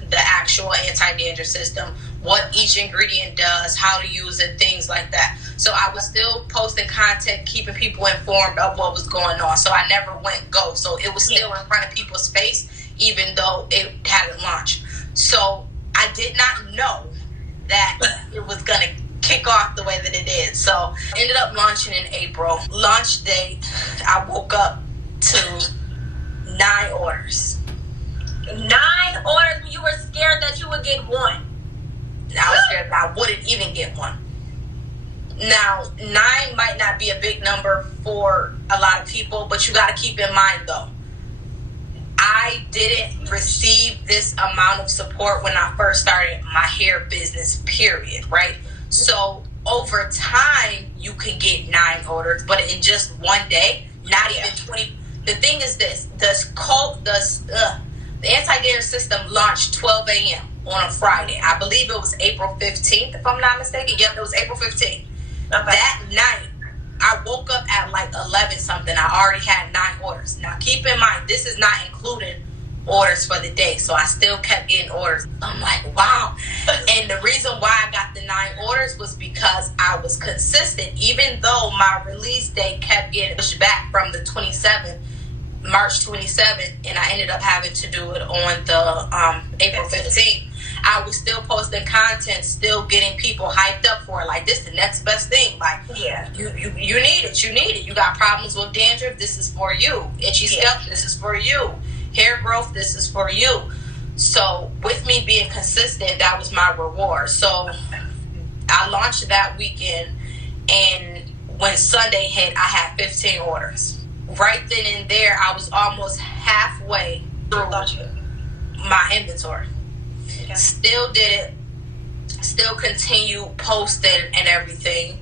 the actual anti-dandruff system, what each ingredient does, how to use it, things like that. So I was still posting content, keeping people informed of what was going on. So I never went ghost. So it was still in front of people's face, even though it hadn't launched. So I did not know that it was going to kick off the way that it did. So ended up launching in April. Launch date, I woke up to 9 orders. 9 orders. You were scared that you would get one. I was scared that I wouldn't even get one. Now, 9 might not be a big number for a lot of people, but you got to keep in mind though, I didn't receive this amount of support when I first started my hair business, period, right? So over time, you can get 9 orders, but in just one day, not even 20. The thing is this, the anti-dandruff system launched 12 a.m. on a Friday. I believe it was April 15th, if I'm not mistaken. Yep, it was April 15th. Okay. That night, I woke up at like 11 something. I already had 9 orders. Now, keep in mind, this is not including orders for the day. So I still kept getting orders. I'm like, wow. And the reason why I got the 9 orders was because I was consistent, even though my release date kept getting pushed back from the 27th, March 27th, and I ended up having to do it on the April 15th. I was still posting content, still getting people hyped up for it. Like, this is the next best thing. Like, you need it. You need it. You got problems with dandruff, this is for you. Itchy scalp, this is for you. Hair growth, this is for you. So with me being consistent, that was my reward. So I launched that weekend, and when Sunday hit, I had 15 orders. Right then and there, I was almost halfway through my inventory. Okay. Still did it. Still continue posting and everything.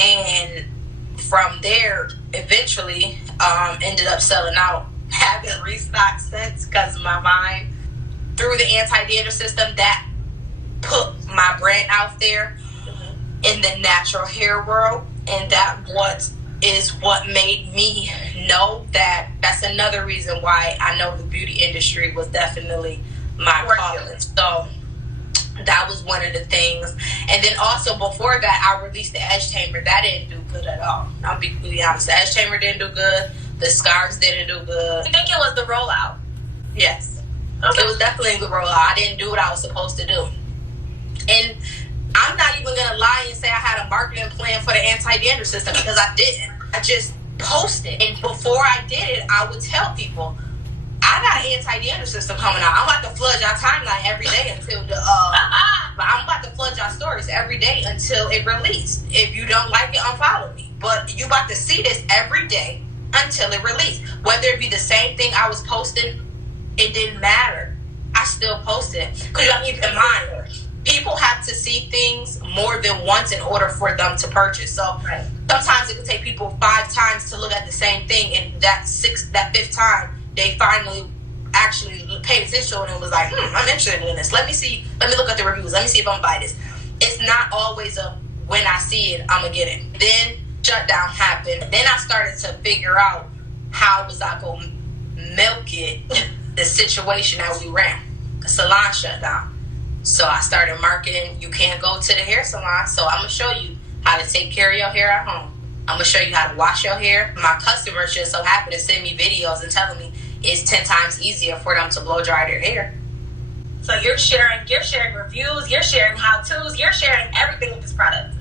And from there, eventually, ended up selling out. Haven't restocked since because my mind, through the anti-dandruff system, that put my brand out there in the natural hair world, and that is what made me know that that's another reason why I know the beauty industry was definitely my calling. So that was one of the things. And then also before that, I released the edge tamer. That didn't do good at all. I'll be completely honest. The edge tamer didn't do good. The scarves didn't do good. You think it was the rollout? Yes. Okay. It was definitely the rollout. I didn't do what I was supposed to do. And I'm not even going to lie and say I had a marketing plan for the anti-dandruff system, because I didn't. I just posted. And before I did it, I would tell people, I got an anti-dandruff system coming out. I'm about to flood y'all timeline every day until I'm about to flood y'all stories every day until it released. If you don't like it, unfollow me. But you about to see this every day until it released. Whether it be the same thing I was posting, it didn't matter. I still posted. Because you have to keep in mind, people have to see things more than once in order for them to purchase. So sometimes it can take people 5 times to look at the same thing, and that 5th time, they finally actually paid attention to it and was like, I'm interested in this. Let me look at the reviews. Let me see if I'm gonna buy this. It's not always a when I see it, I'm gonna get it. Then shutdown happened. Then I started to figure out how was I gonna milk it, the situation that we ran. The salon shut down. So I started marketing. You can't go to the hair salon, so I'm gonna show you how to take care of your hair at home. I'm gonna show you how to wash your hair. My customers just so happen to send me videos and telling me it's 10 times easier for them to blow dry their hair. So you're sharing reviews, you're sharing how-tos, you're sharing everything with this product.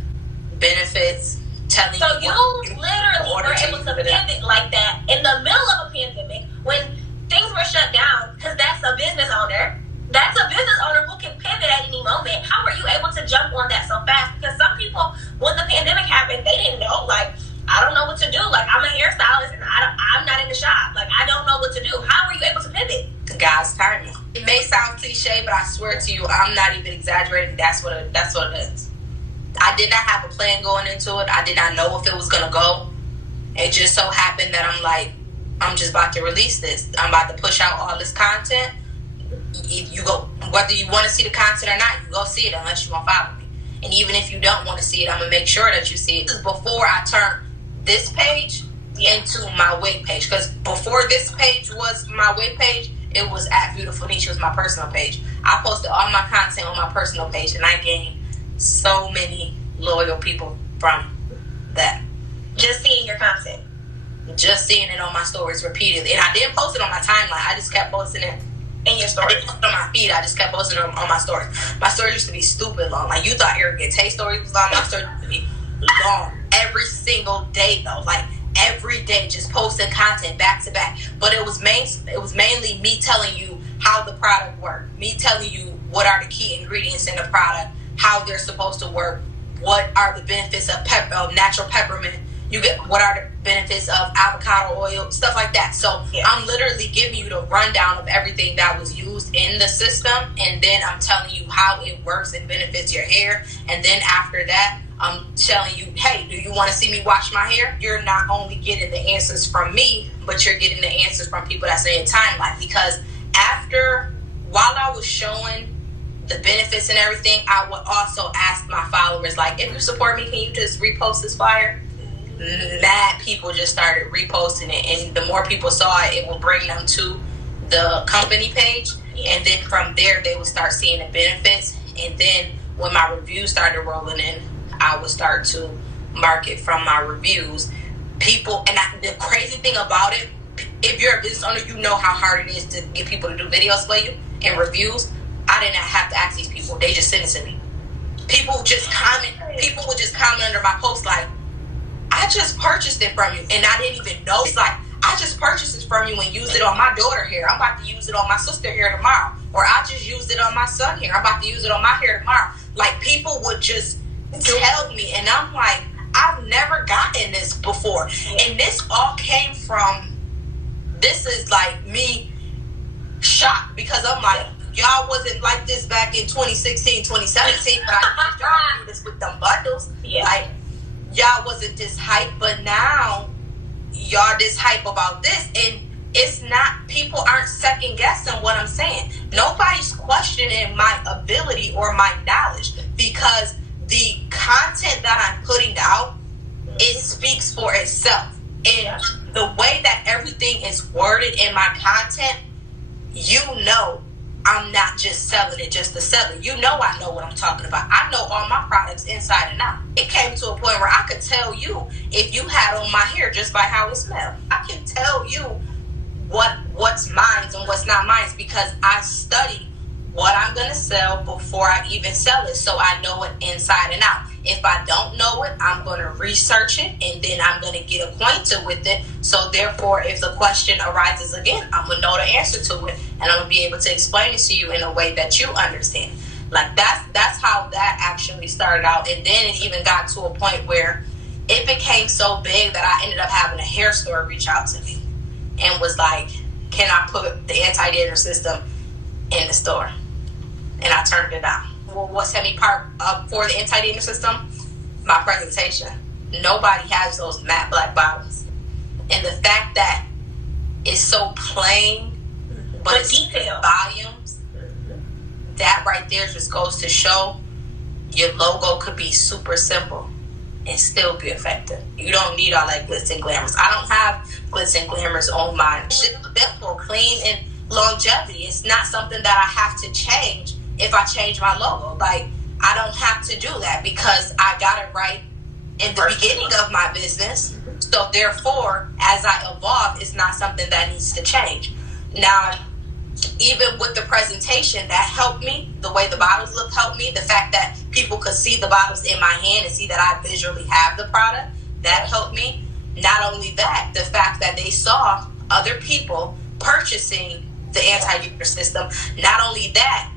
Benefits, telling so you. So you literally were able to pivot like that in the middle of a pandemic when things were shut down, because that's a business owner. That's a business owner who can pivot at any moment. How were you able to jump on that so fast? Because some people, when the pandemic happened, they didn't know. Like, I don't know what to do. Like, I'm a hairstylist and I'm not in the shop. Like, I don't know what to do. How were you able to pivot? God's timing. It may sound cliche, but I swear to you, I'm not even exaggerating. That's what it is. I did not have a plan going into it. I did not know if it was gonna go. It just so happened that I'm like, I'm just about to release this. I'm about to push out all this content. If you go, whether you want to see the content or not, you go see it unless you want to follow me. And even if you don't want to see it, I'm gonna make sure that you see it. This is before I turned this page into my wig page, because before this page was my wig page, it was at Beautiful Nisha, was my personal page. I posted all my content on my personal page, and I gained so many loyal people from that. Just seeing your content. Just seeing it on my stories repeatedly. And I didn't post it on my timeline. I just kept posting it in your stories. I didn't post it on my feed. I just kept posting it on my stories. My stories used to be stupid long. Like, you thought Arrogant Tay stories was long. My stories used to be long. Every single day, though. Like, every day, just posting content back to back. But it was mainly me telling you how the product worked. Me telling you what are the key ingredients in the product, how they're supposed to work, what are the benefits of natural peppermint. You get what are the benefits of avocado oil, stuff like that. So I'm literally giving you the rundown of everything that was used in the system, and then I'm telling you how it works and benefits your hair. And then after that, I'm telling you, hey, do you want to see me wash my hair? You're not only getting the answers from me, but you're getting the answers from people that's in your timeline. Because while I was showing the benefits and everything, I would also ask my followers, like, if you support me, can you just repost this flyer? Mad people just started reposting it, and the more people saw it, it would bring them to the company page, and then from there they would start seeing the benefits. And then when my reviews started rolling in, I would start to market from my reviews. The crazy thing about it, if you're a business owner, you know how hard it is to get people to do videos for you and reviews. I didn't have to ask these people; they just sent it to me. People would just comment under my post like, I just purchased it from you, and I didn't even know. It's like, I just purchased it from you and used it on my daughter hair. I'm about to use it on my sister hair tomorrow. Or I just used it on my son hair. I'm about to use it on my hair tomorrow. Like, people would just tell me, and I'm like, I've never gotten this before. And this all came from, this is like me shocked, because I'm like, y'all wasn't like this back in 2016, 2017, but I just do this with them bundles. Like, y'all wasn't this hype, but now y'all this hype about this, and it's not, people aren't second guessing what I'm saying. Nobody's questioning my ability or my knowledge, because the content that I'm putting out, it speaks for itself. And the way that everything is worded in my content, you know I'm not just selling it just to sell it. You know I know what I'm talking about. I know all my products inside and out. It came to a point where I could tell you if you had on my hair just by how it smelled. I can tell you what's mine and what's not mine, because I study what I'm going to sell before I even sell it, so I know it inside and out. If I don't know it, I'm going to research it, and then I'm going to get acquainted with it. So therefore, if the question arises again, I'm going to know the answer to it, and I'm going to be able to explain it to you in a way that you understand. Like, that's how that actually started out. And then it even got to a point where it became so big that I ended up having a hair store reach out to me and was like, can I put the anti-dandruff system in the store? And I turned it down. Well, what set me apart for the anti-dandruff system? My presentation. Nobody has those matte black bottles. And the fact that it's so plain, but it's detailed volumes, that right there just goes to show your logo could be super simple and still be effective. You don't need all that glitz and glamours. I don't have glitz and glamours on mine. It's just simple, clean, and longevity. It's not something that I have to change if I change my logo. Like, I don't have to do that because I got it right in the beginning of my business. So therefore, as I evolve, it's not something that needs to change. Now, even with the presentation, that helped me. The way the bottles look helped me. The fact that people could see the bottles in my hand and see that I visually have the product, that helped me. Not only that, the fact that they saw other people purchasing the anti-dandruff system. Not only that,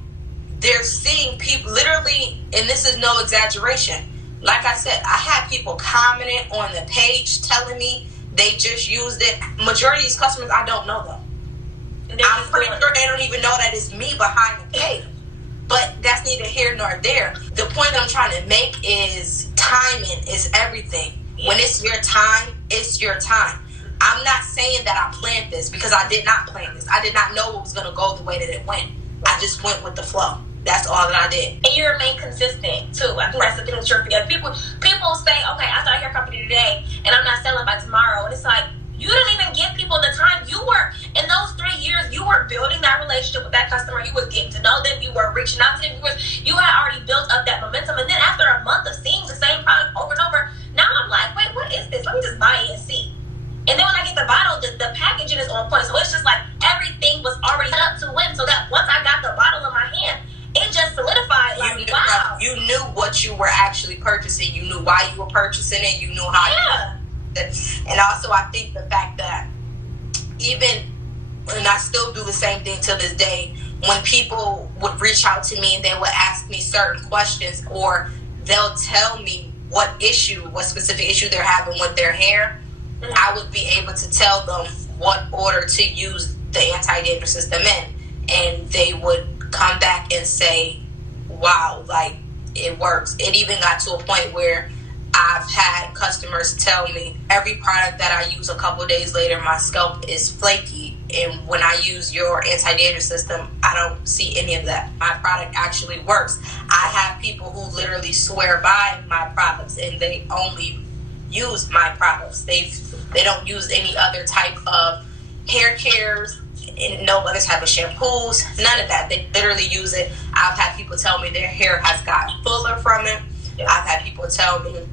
they're seeing people literally, and this is no exaggeration. Like I said, I had people commenting on the page telling me they just used it. Majority of these customers, I don't know them. I'm pretty sure they don't even know that it's me behind the page. But that's neither here nor there. The point I'm trying to make is timing is everything. When it's your time, it's your time. I'm not saying that I planned this, because I did not plan this. I did not know it was going to go the way that it went. I just went with the flow. That's all that I did. And you remain consistent too. I think that's the thing that you're forgetting. People say, okay, I started your company today and I'm not selling by tomorrow. And it's like, you didn't even give people the time. You were, in those 3 years, you were building that relationship with that customer. You were getting to know them. You were reaching out to them. You had already built up that momentum. And then after a month of seeing the same product over and over, now I'm like, wait, what is this? Let me just buy it and see. And then when I get the bottle, the packaging is on point. So it's just like everything was already set up to win. So that once I got the bottle in my hand, it just solidified. Like, wow. You knew what you were actually purchasing. You knew why you were purchasing it. You knew how you. And also, I think the fact that even, and I still do the same thing to this day, when people would reach out to me and they would ask me certain questions, or they'll tell me what specific issue they're having with their hair, I would be able to tell them what order to use the anti-dandruff system in. And they would come back and say, wow, like, it works. It even got to a point where I've had customers tell me every product that I use a couple days later, my scalp is flaky. And when I use your anti-dandruff system, I don't see any of that. My product actually works. I have people who literally swear by my products and they only use my products. They don't use any other type of hair cares, and no other type of shampoos, none of that. They literally use it. I've had people tell me their hair has gotten fuller from it. I've had people tell me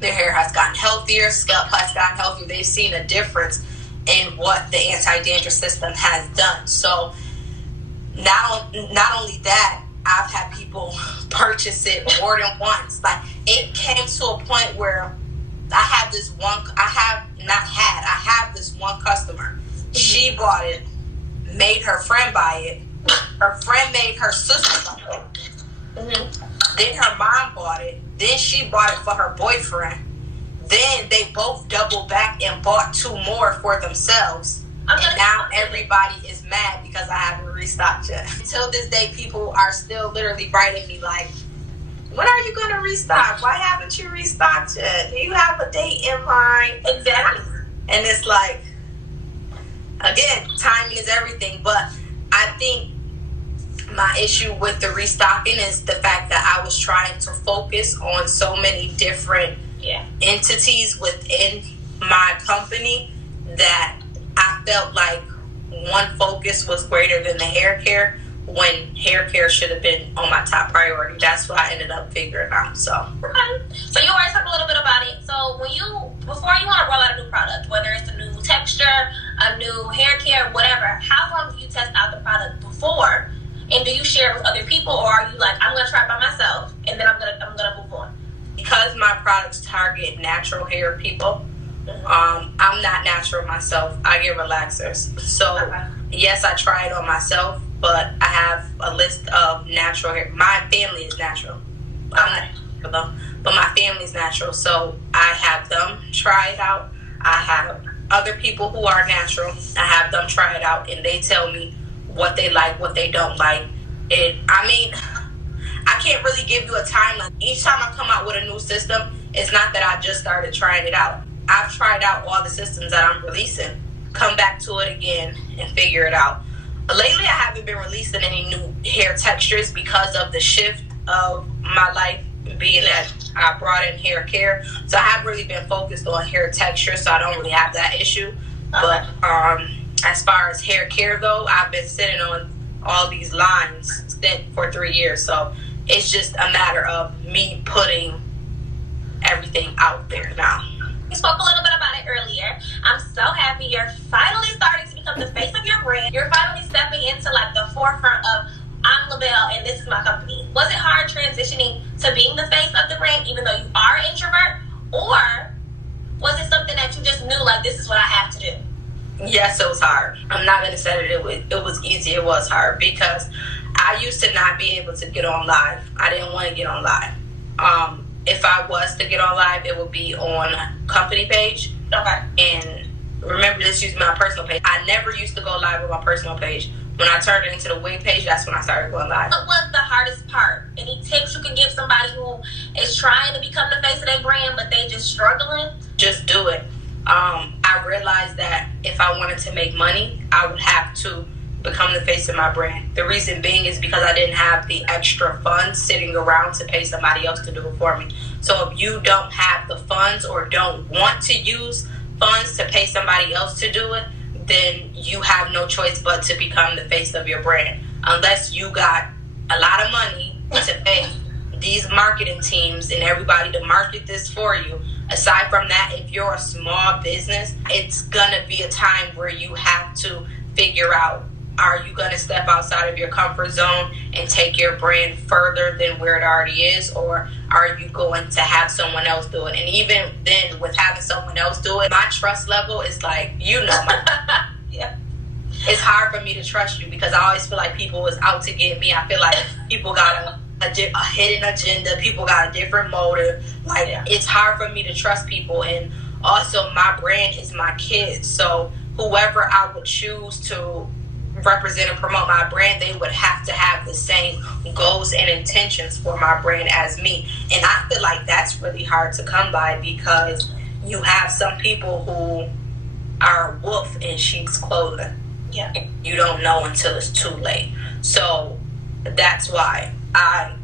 their hair has gotten healthier, scalp has gotten healthier. They've seen a difference in what the anti-dandruff system has done. So not only that, I've had people purchase it more than once. Like, it came to a point where I have this one customer. She bought it, made her friend buy it. Her friend made her sister buy it. Then her mom bought it. Then she bought it for her boyfriend. Then they both doubled back and bought 2 more for themselves. And now everybody is mad because I haven't restocked yet. Until this day, people are still literally writing me like, when are you going to restock? Why haven't you restocked yet? Do you have a date in mind? Exactly. And it's like, again, timing is everything. But I think my issue with the restocking is the fact that I was trying to focus on so many different entities within my company that I felt like one focus was greater than the hair care, when hair care should have been on my top priority. That's what I ended up figuring out. So so you already talked a little bit about it. So before you want to roll out a new product, whether it's a new texture, a new hair care, whatever, how long do you test out the product before? And do you share it with other people, or are you like, I'm gonna try it by myself and then I'm gonna move on? Because my products target natural hair people, I'm not natural myself. I get relaxers. So yes, I try it on myself, but I have a list of natural hair. My family is natural. I'm not natural though, but my family's natural. So I have them try it out. I have other people who are natural. I have them try it out, and they tell me what they like, what they don't like. I can't really give you a timeline. Each time I come out with a new system, it's not that I just started trying it out. I've tried out all the systems that I'm releasing, come back to it again and figure it out. Lately, I haven't been releasing any new hair textures because of the shift of my life, being that I brought in hair care. So I haven't really been focused on hair texture, so I don't really have that issue. But as far as hair care though, I've been sitting on all these lines for 3 years. So it's just a matter of me putting everything out there now. You spoke a little bit about it earlier. I'm so happy you're finally starting to become the face of your brand. You're finally stepping into like the forefront of, I'm LaBelle and this is my company. Was it hard transitioning to being the face of the brand even though you are an introvert? Or was it something that you just knew like, this is what I have to do? Yes, it was hard. I'm not going to say that it was easy. It was hard because I used to not be able to get on live. I didn't want to get on live. If I was to get on live, it would be on a company page. Okay. And remember, just using my personal page. I never used to go live with my personal page. When I turned it into the wig page, that's when I started going live. What was the hardest part? Any tips you can give somebody who is trying to become the face of their brand, but they just struggling? Just do it. I realized that if I wanted to make money, I would have to become the face of my brand. The reason being is because I didn't have the extra funds sitting around to pay somebody else to do it for me. So if you don't have the funds or don't want to use funds to pay somebody else to do it, then you have no choice but to become the face of your brand. Unless you got a lot of money to pay these marketing teams and everybody to market this for you. Aside from that, if you're a small business, it's gonna be a time where you have to figure out, are you gonna step outside of your comfort zone and take your brand further than where it already is, or are you going to have someone else do it? And even then, with having someone else do it, my trust level is like, Yeah. It's hard for me to trust you because I always feel like people is out to get me. I feel like people got a hidden agenda. People got a different motive. It's hard for me to trust people. And also, my brand is my kids. So whoever I would choose to represent and promote my brand, they would have to have the same goals and intentions for my brand as me. And I feel like that's really hard to come by because you have some people who are a wolf in sheep's clothing. Yeah. You don't know until it's too late. So that's why I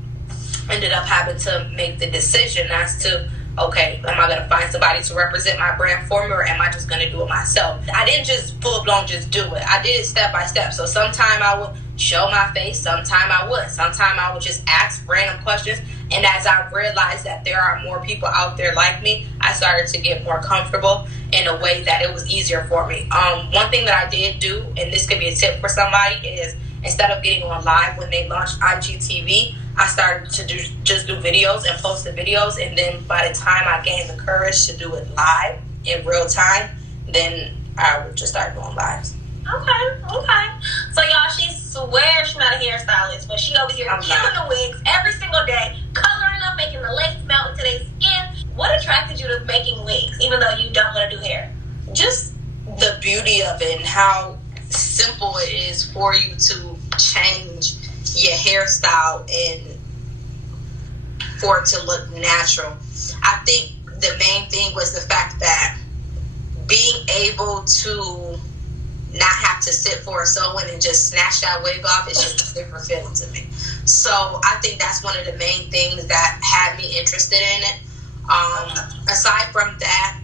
ended up having to make the decision as to, okay, am I going to find somebody to represent my brand for me, or am I just going to do it myself? I didn't just full blown just do it. I did it step by step. So sometime I would show my face, sometime I wouldn't. Sometime I would just ask random questions. And as I realized that there are more people out there like me, I started to get more comfortable in a way that it was easier for me. One thing that I did do, and this could be a tip for somebody, is instead of getting on live when they launched IGTV, I started to just do videos and post the videos. And then by the time I gained the courage to do it live in real time, then I would just start doing lives. Okay. So y'all, she swears she's not a hairstylist, but she over here killing the wigs every single day, coloring them, making the lace melt into their skin. What attracted you to making wigs, even though you don't want to do hair? Just the beauty of it and how simple it is for you to change your hairstyle in for it to look natural. I think the main thing was the fact that being able to not have to sit for a sew-in and just snatch that wig off is just a different feeling to me. So I think that's one of the main things that had me interested in it. Aside from that,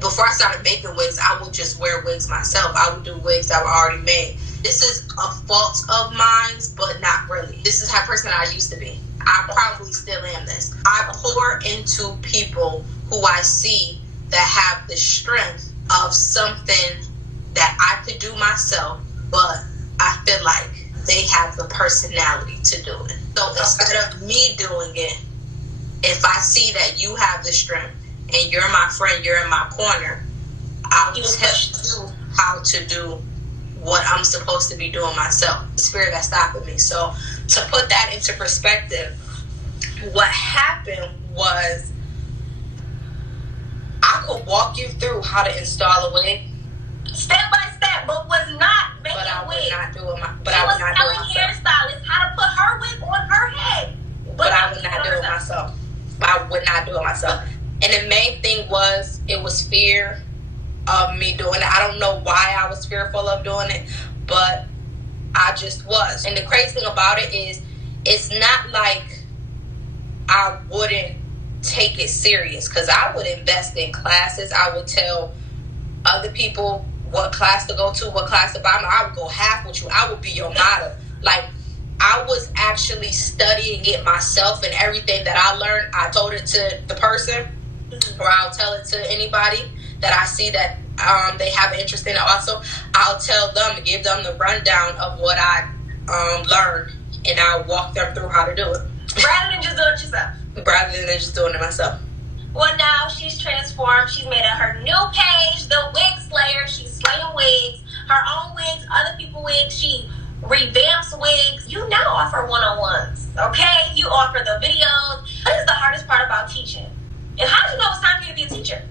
before I started making wigs, I would just wear wigs myself. I would do wigs that were already made. This is a fault of mine, but not really. This is how person I used to be. I probably still am this. I pour into people who I see that have the strength of something that I could do myself, but I feel like they have the personality to do it. So instead of me doing it, if I see that you have the strength and you're my friend, you're in my corner, I'll tell you how to do what I'm supposed to be doing myself. The spirit that's stopping me. So to put that into perspective, what happened was I could walk you through how to install a wig step by step, but was not making wigs. She was telling hairstylists how to put her wig on her head. But I would not do it myself. I would not do it myself. And the main thing was, it was fear of me doing it. I don't know why I was fearful of doing it, but I just was. And the crazy thing about it is, it's not like I wouldn't take it serious, because I would invest in classes. I would tell other people what class to go to, what class to buy. I would go half with you. I would be your model. Like, I was actually studying it myself, and everything that I learned, I told it to the person, or I'll tell it to anybody that I see that they have an interest in it also. I'll tell them, give them the rundown of what I learned, and I'll walk them through how to do it. Rather than just doing it yourself. Rather than just doing it myself. Well, now she's transformed. She's made her new page, the Wig Slayer. She's slaying wigs, her own wigs, other people's wigs. She revamps wigs. You now offer one-on-ones, okay? You offer the videos. What is the hardest part about teaching? And how do you know it's time for you to be a teacher?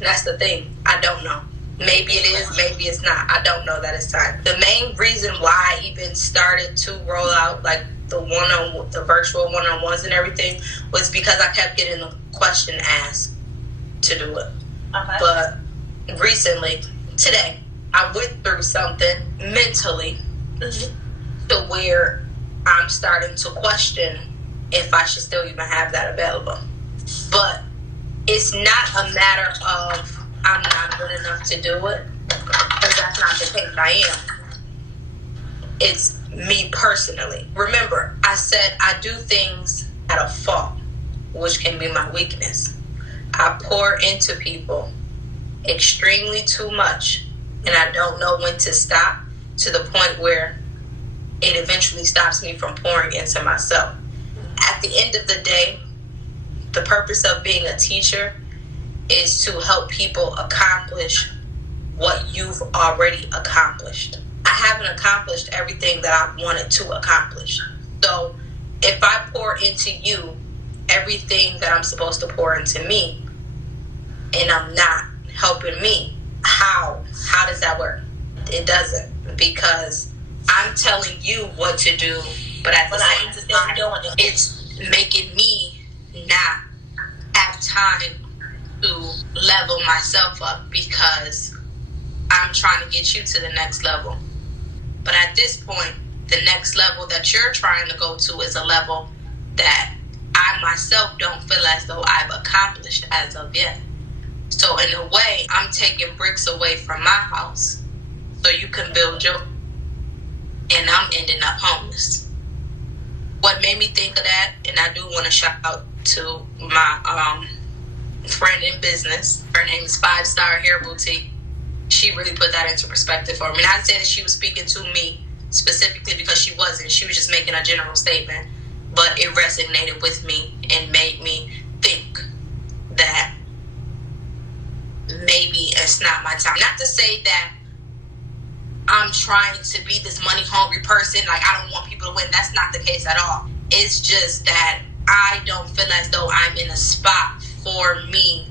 That's the thing. I don't know. Maybe it is, maybe it's not. I don't know that it's time. The main reason why I even started to roll out like the virtual one-on-ones and everything was because I kept getting the question asked to do it. Okay. But recently, today, I went through something mentally to where I'm starting to question if I should still even have that available. But it's not a matter of I'm not good enough to do it, because that's not the case. I am. It's me personally. Remember, I said I do things at a fault, which can be my weakness. I pour into people extremely too much, and I don't know when to stop, to the point where it eventually stops me from pouring into myself. At the end of the day, the purpose of being a teacher is to help people accomplish what you've already accomplished. I haven't accomplished everything that I wanted to accomplish. So if I pour into you everything that I'm supposed to pour into me, and I'm not helping me, how does that work? It doesn't, because I'm telling you what to do, but at the same time, it's making me not have time to level myself up, because I'm trying to get you to the next level. But at this point, the next level that you're trying to go to is a level that I myself don't feel as though I've accomplished as of yet. So in a way, I'm taking bricks away from my house so you can build your, and I'm ending up homeless. What made me think of that, and I do want to shout out to my friend in business. Her name is 5-Star Hair Boutique. She really put that into perspective for me. Not saying that she was speaking to me specifically, because she wasn't. She was just making a general statement. But it resonated with me and made me think that maybe it's not my time. Not to say that I'm trying to be this money hungry person, like I don't want people to win. That's not the case at all. It's just that I don't feel as though I'm in a spot for me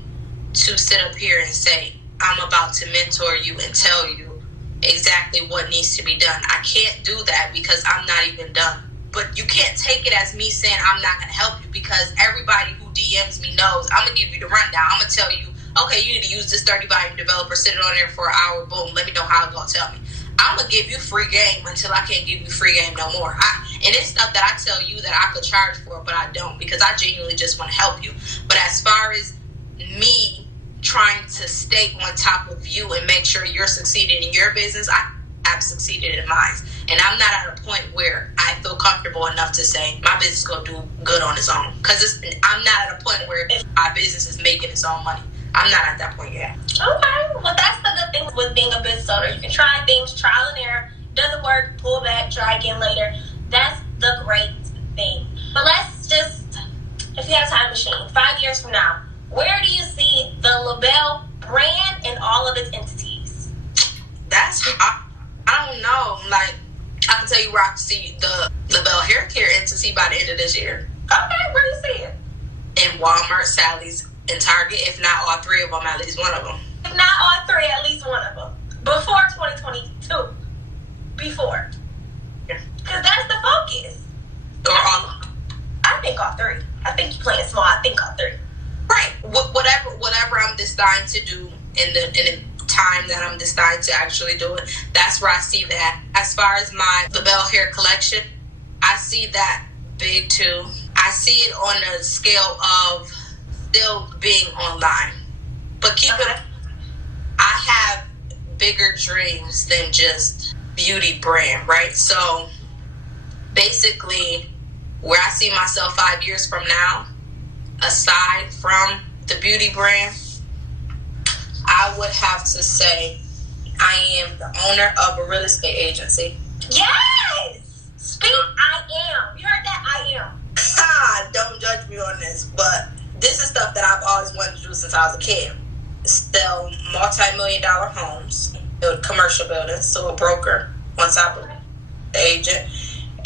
to sit up here and say, I'm about to mentor you and tell you exactly what needs to be done. I can't do that because I'm not even done. But you can't take it as me saying I'm not going to help you, because everybody who DMs me knows I'm going to give you the rundown. I'm going to tell you, okay, you need to use this 30 volume developer, sit it on there for an hour, boom, let me know how it's going to tell me. I'm going to give you free game until I can't give you free game no more. And it's stuff that I tell you that I could charge for, but I don't, because I genuinely just want to help you. But as far as me trying to stay on top of you and make sure you're succeeding in your business, I have succeeded in mine. And I'm not at a point where I feel comfortable enough to say my business is going to do good on its own. Because I'm not at a point where my business is making its own money. I'm not at that point yet. Okay, well, that's the good thing with being a business owner. You can try things, trial and error. Doesn't work, pull back, try again later. That's the great thing. But let's just, if you have a time machine, 5 years from now, where do you see the LaBelle brand and all of its entities? I don't know. Like, I can tell you where I can see the LaBelle hair care entity by the end of this year. Okay, where do you see it? In Walmart, Sally's, and Target, if not all three of them, at least one of them. If not all three, at least one of them. Before 2022. Before. Because that's the focus. Or all. I think all three. I think you're playing small. I think all three. Right. Whatever I'm deciding to do in the time that I'm deciding to actually do it, that's where I see that. As far as my LaBelle hair collection, I see that big too. I see it on the scale of still being online. But keep it, I have bigger dreams than just beauty brand, right? So basically, where I see myself 5 years from now, aside from the beauty brand, I would have to say I am the owner of a real estate agency. Yes! Speak, I am. You heard that? I am. Don't judge me on this, but this is stuff that I've always wanted to do since I was a kid. Sell multi-million-dollar homes, build commercial buildings, so a broker, once I become an agent,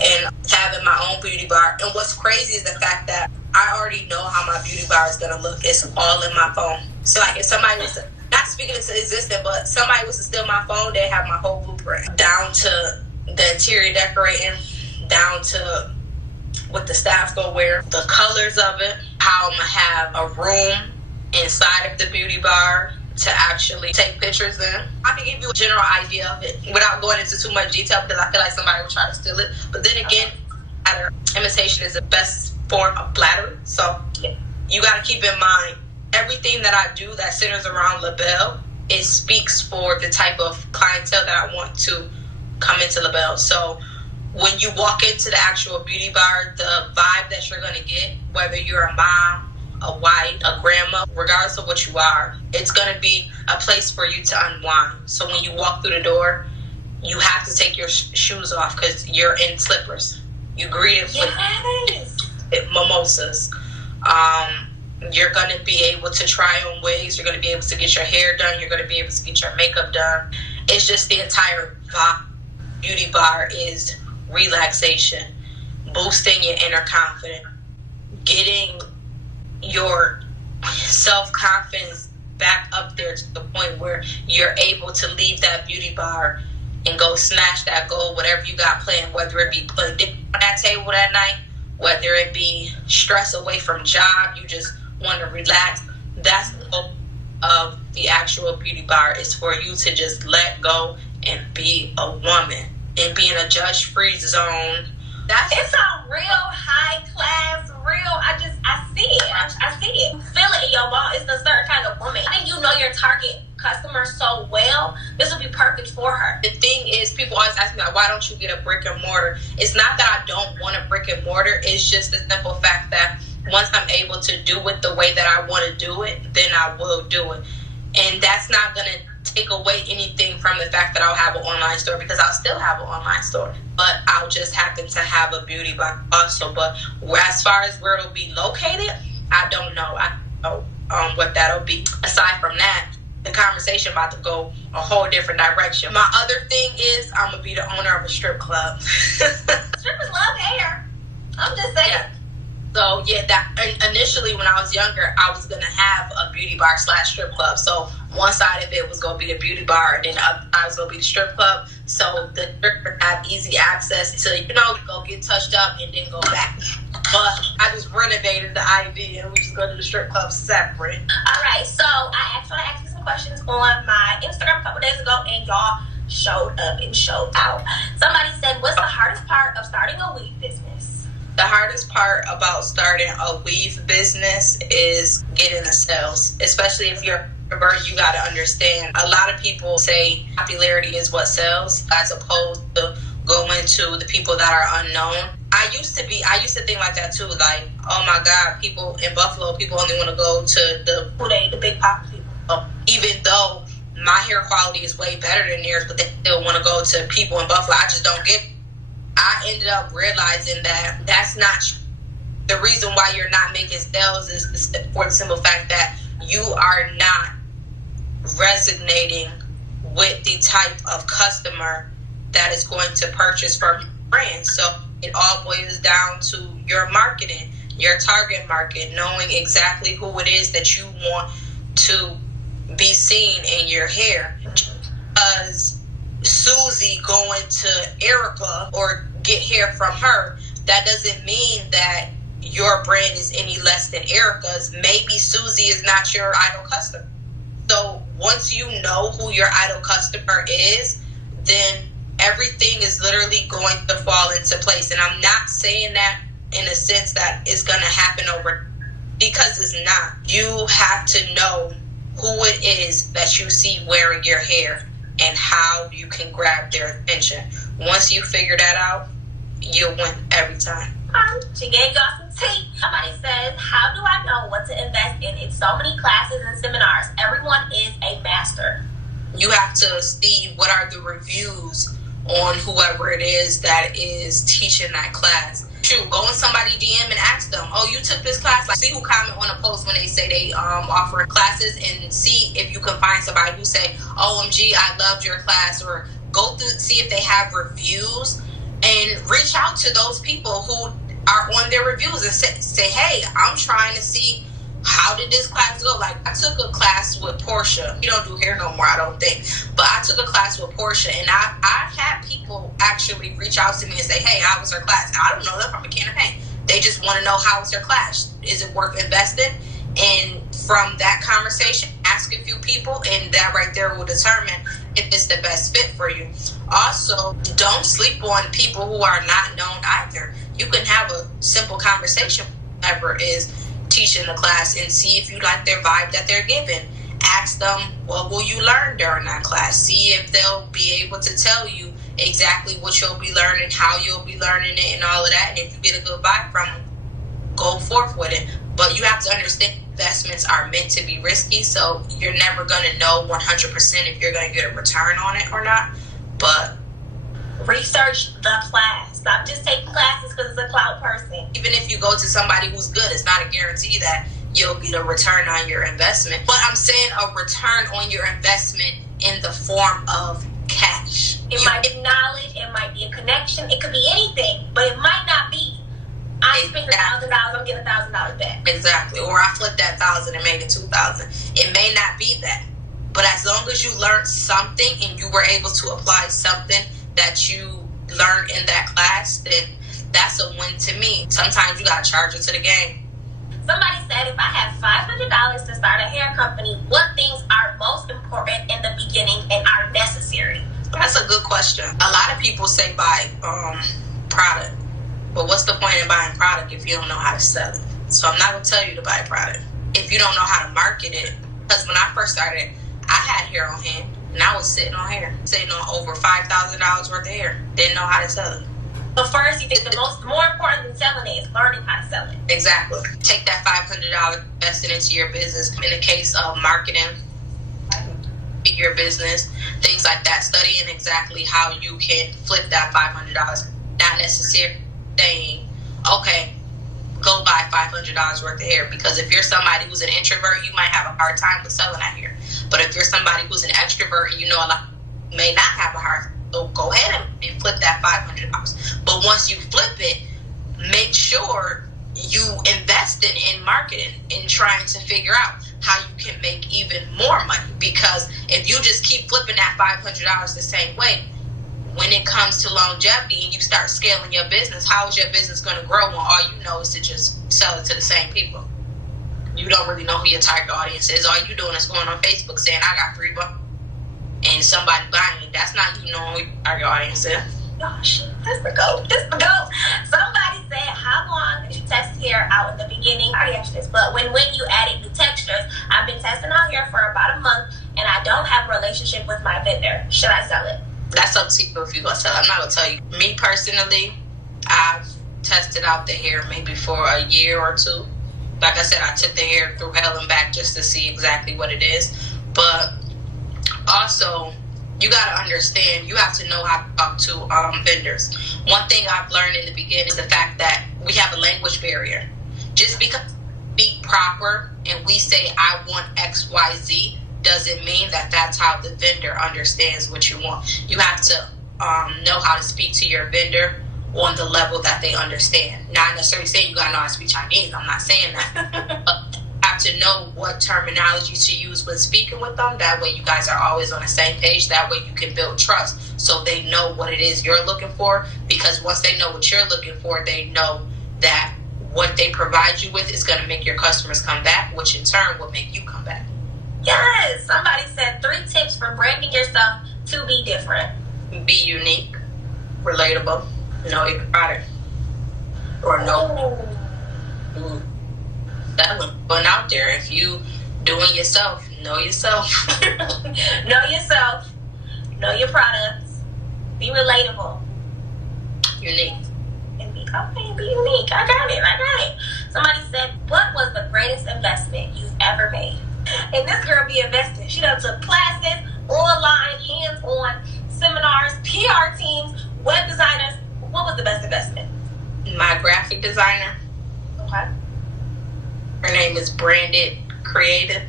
and having my own beauty bar. And what's crazy is the fact that I already know how my beauty bar is gonna look. It's all in my phone. So like if somebody was to, not speaking into existence, but somebody was to steal my phone, they have my whole blueprint, down to the interior decorating, down to what the staff go wear, the colors of it, how I'm gonna have a room inside of the beauty bar to actually take pictures in. I can give you a general idea of it without going into too much detail, because I feel like somebody will try to steal it. But then again, imitation is the best form of flattery. So you got to keep in mind, everything that I do that centers around LaBelle, it speaks for the type of clientele that I want to come into LaBelle. So when you walk into the actual beauty bar, the vibe that you're going to get, whether you're a mom, a wife, a grandma, regardless of what you are, it's going to be a place for you to unwind. So when you walk through the door, you have to take your shoes off because you're in slippers. You greet it with mimosas. You're going to be able to try on wigs. You're going to be able to get your hair done. You're going to be able to get your makeup done. It's just the entire vibe. Beauty bar is relaxation, boosting your inner confidence, getting your self-confidence back up there to the point where you're able to leave that beauty bar and go smash that goal, whatever you got planned, whether it be putting dinner on that table that night, whether it be stress away from job, you just want to relax. That's the goal of the actual beauty bar, is for you to just let go and be a woman and be in a judge-free zone. It's a real high class, I see it. I see it. Feel it in your bone. It's a certain kind of woman. I think you know your target customer so well. This would be perfect for her. The thing is, people always ask me, like, why don't you get a brick and mortar? It's not that I don't want a brick and mortar. It's just the simple fact that once I'm able to do it the way that I want to do it, then I will do it. And that's not going to take away anything from the fact that I'll have an online store, because I'll still have an online store. But I'll just happen to have a beauty bar also. But as far as where it'll be located, I don't know. I don't know what that'll be. Aside from that, the conversation about to go a whole different direction. My other thing is I'm going to be the owner of a strip club. Strippers love hair. I'm just saying. Yeah. So, yeah, that initially when I was younger, I was going to have a beauty bar / strip club. So one side of it was going to be the beauty bar, and then I was going to be the strip club. so the strippers have easy access to, go get touched up and then go back. But I just renovated the idea and we just go to the strip club separate. All right, so I actually asked you some questions on my Instagram a couple days ago, and y'all showed up and showed out. Somebody said, what's the hardest part of starting a weave business? The hardest part about starting a weave business is getting the sales, especially if you're you got to understand. A lot of people say popularity is what sells, as opposed to going to the people that are unknown. I used to think like that too. Like, oh my God, people in Buffalo, people only want to go to the big pop people. Even though my hair quality is way better than theirs, but they still want to go to people in Buffalo. I just don't get it. I ended up realizing that that's not true. The reason why you're not making sales is for the simple fact that you are not resonating with the type of customer that is going to purchase from your brand. So it all boils down to your marketing, your target market, knowing exactly who it is that you want to be seen in your hair. Because Susie going to Erica or get hair from her, that doesn't mean that your brand is any less than Erica's. Maybe Susie is not your idol customer. So once you know who your idol customer is, then everything is literally going to fall into place. And I'm not saying that in a sense that it's going to happen over, because it's not. You have to know who it is that you see wearing your hair and how you can grab their attention. Once you figure that out, you'll win every time. She gave y'all some tea. Somebody says, how do I know what to invest in? It's so many classes and seminars. Everyone is a master. You have to see what are the reviews on whoever it is that is teaching that class. Shoot, go in somebody DM and ask them, oh, you took this class? Like, see who comment on a post when they say they offer classes, and see if you can find somebody who say, OMG, I loved your class, or go through, see if they have reviews, and reach out to those people who are on their reviews and say, hey, I'm trying to see, how did this class go? Like, I took a class with Portia. You don't do hair no more, I don't think. But I took a class with Portia, and I've had people actually reach out to me and say, hey, how was her class? Now, I don't know that from a can of paint. They just want to know, how was her class? Is it worth investing? And from that conversation, ask a few people, and that right there will determine if it's the best fit for you. Also, don't sleep on people who are not known either. You can have a simple conversation, whoever is teaching the class, and see if you like their vibe that they're giving. Ask them, what will you learn during that class? See if they'll be able to tell you exactly what you'll be learning, how you'll be learning it, and all of that. And if you get a good vibe from them, go forth with it. But you have to understand, investments are meant to be risky, so you're never going to know 100% if you're going to get a return on it or not. But research the class. Stop just taking classes because it's a cloud person. Even if you go to somebody who's good, it's not a guarantee that you'll get a return on your investment. But I'm saying a return on your investment in the form of cash. It might be knowledge, it might be a connection, it could be anything, but it might not be, I spent $1,000, I'm getting $1,000 back. Exactly. Or I flipped that $1,000 and made it $2,000. It may not be that. But as long as you learned something and you were able to apply something that you learned in that class, then that's a win to me. Sometimes you gotta charge it to the game. Somebody said, if I have $500 to start a hair company, what things are most important in the beginning and are necessary? That's a good question. A lot of people say buy product. But what's the point in buying product if you don't know how to sell it? So I'm not going to tell you to buy product if you don't know how to market it. Because when I first started, I had hair on hand, and I was sitting on over $5,000 worth of hair. Didn't know how to sell it. But first, you think the more important than selling it is learning how to sell it. Exactly. Take that $500, invest it into your business. In the case of marketing, your business, things like that, studying exactly how you can flip that $500. Not necessarily saying, okay, go buy $500 worth of hair, because if you're somebody who's an introvert, you might have a hard time with selling that hair. But if you're somebody who's an extrovert and you know a lot may not have a hard time, so go ahead and flip that $500. But once you flip it, make sure you invest in marketing and trying to figure out how you can make even more money. Because if you just keep flipping that $500 the same way, when it comes to longevity and you start scaling your business, how is your business going to grow when all you know is to just sell it to the same people? You don't really know who your target audience is. All you doing is going on Facebook saying, I got $3 and somebody buying it. That's not you knowing who your target audience is. Gosh, that's the goat. That's the goat. Somebody said, how long did you test hair out in the beginning? I already asked this, but when you added new textures, I've been testing out hair for about a month, and I don't have a relationship with my vendor. Should I sell it? That's up to you if you're going to sell it. I'm not going to tell you. Me personally, I've tested out the hair maybe for a year or two. Like I said, I took the hair through hell and back just to see exactly what it is. But also, you got to understand, you have to know how to talk to vendors. One thing I've learned in the beginning is the fact that we have a language barrier. Just because we speak proper and we say, I want X, Y, Z, doesn't mean that that's how the vendor understands what you want. You have to know how to speak to your vendor on the level that they understand. Not necessarily saying you got to know how to speak Chinese. I'm not saying that. But have to know what terminology to use when speaking with them. That way you guys are always on the same page. That way you can build trust so they know what it is you're looking for, because once they know what you're looking for, they know that what they provide you with is going to make your customers come back, which in turn will make you come back. Yes, somebody said 3 tips for branding yourself to be different. Be unique, relatable, know your product, or know that was going out there. If you doing yourself, know yourself. Know yourself. Know your products. Be relatable. Unique. And be unique. I got it. Somebody said, what was the greatest investment you've ever made? And this girl be investing. She done took classes, online, hands-on, seminars, PR teams, web designers. What was the best investment? My graphic designer. Okay. Her name is Branded Creative.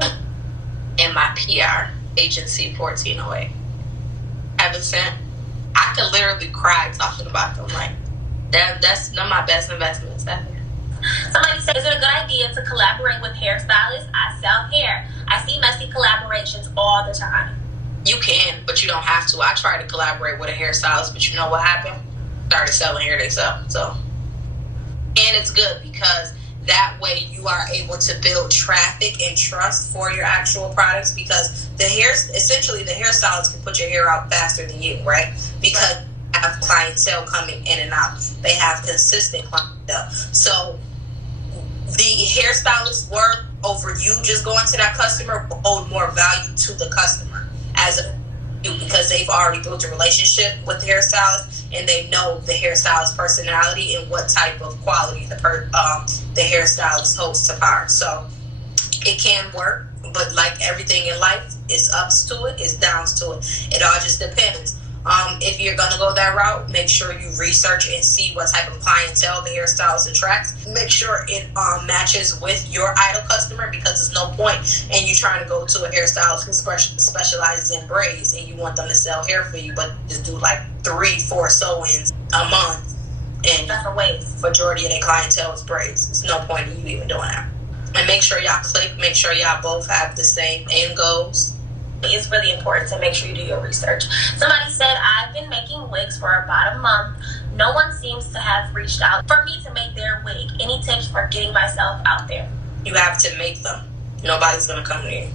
And my PR agency, 1408. Haven't sent. I could literally cry talking about them. Like, that's one of my best investments ever. Somebody said, is it a good idea to collaborate with hairstylists? I sell hair. I see messy collaborations all the time. You can, but you don't have to. I tried to collaborate with a hairstylist, but you know what happened? Started selling hair themselves. So, and it's good because that way you are able to build traffic and trust for your actual products, because the hairstylist can put your hair out faster than you, right? Because you have clientele coming in and out. They have consistent clientele. So the hairstylist work over you just going to that customer will hold more value to the customer as a you, because they've already built a relationship with the hairstylist and they know the hairstylist personality and what type of quality the hairstylist hopes to hire. So it can work, but like everything in life, it's ups to it, it's downs to it. It all just depends. If you're going to go that route, make sure you research and see what type of clientele the hairstylist attracts. Make sure it matches with your ideal customer, because there's no point in you trying to go to a hairstylist who specializes in braids and you want them to sell hair for you, but just do like 3-4 sew-ins a month. And that's a waste. Majority of their clientele is braids. There's no point in you even doing that. And make sure y'all click. Make sure y'all both have the same end goals. It's really important to make sure you do your research. Somebody said, I've been making wigs for about a month. No one seems to have reached out for me to make their wig. Any tips for getting myself out there? You have to make them. Nobody's going to come to you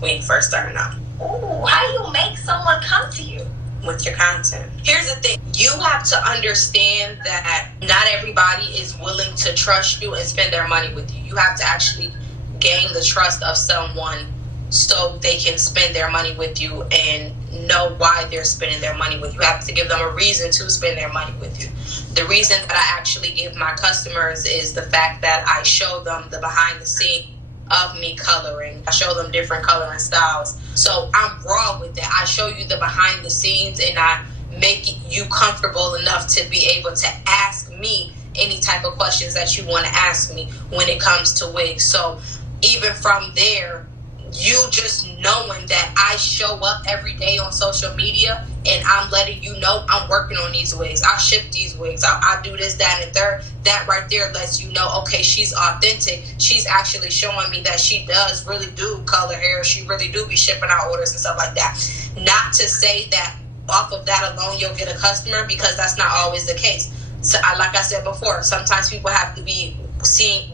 when you first starting out. Ooh, how do you make someone come to you? With your content. Here's the thing. You have to understand that not everybody is willing to trust you and spend their money with you. You have to actually gain the trust of someone so they can spend their money with you and know why they're spending their money with you. You have to give them a reason to spend their money with you. The reason that I actually give my customers is the fact that I show them the behind the scenes of me coloring. I show them different coloring styles. So I'm raw with it. I show you the behind the scenes and I make you comfortable enough to be able to ask me any type of questions that you want to ask me when it comes to wigs. So even from there, you just knowing that I show up every day on social media and I'm letting you know I'm working on these wigs. I ship these wigs out. I do this, that, and third. That right there lets you know, okay, she's authentic. She's actually showing me that she does really do color hair. She really do be shipping out orders and stuff like that. Not to say that, off of that alone you'll get a customer, because that's not always the case. So like I said before, sometimes people have to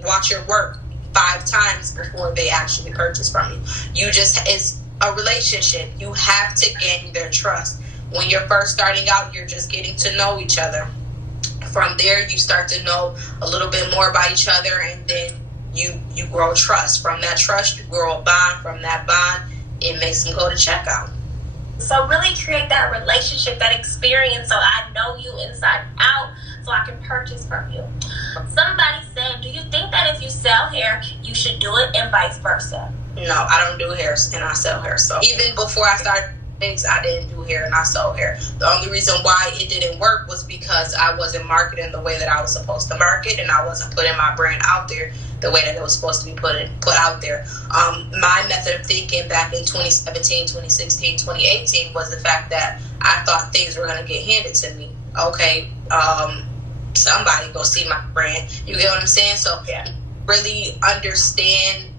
watch your work 5 times before they actually purchase from you. It's a relationship. You have to gain their trust. When you're first starting out, you're just getting to know each other. From there, you start to know a little bit more about each other, and then you grow trust. From that trust, you grow a bond. From that bond, it makes them go to checkout. So really create that relationship, that experience, so I know you inside and out, so I can purchase from you. Somebody said, do you think that if you sell hair, you should do it and vice versa? No, I don't do hair and I sell hair. So even before I started Wigs, I didn't do hair and I sold hair. The only reason why it didn't work was because I wasn't marketing the way that I was supposed to market, and I wasn't putting my brand out there the way that it was supposed to be put out there. My method of thinking back in 2017, 2016, 2018 was the fact that I thought things were going to get handed to me. Okay, somebody go see my brand. You get what I'm saying? So really understand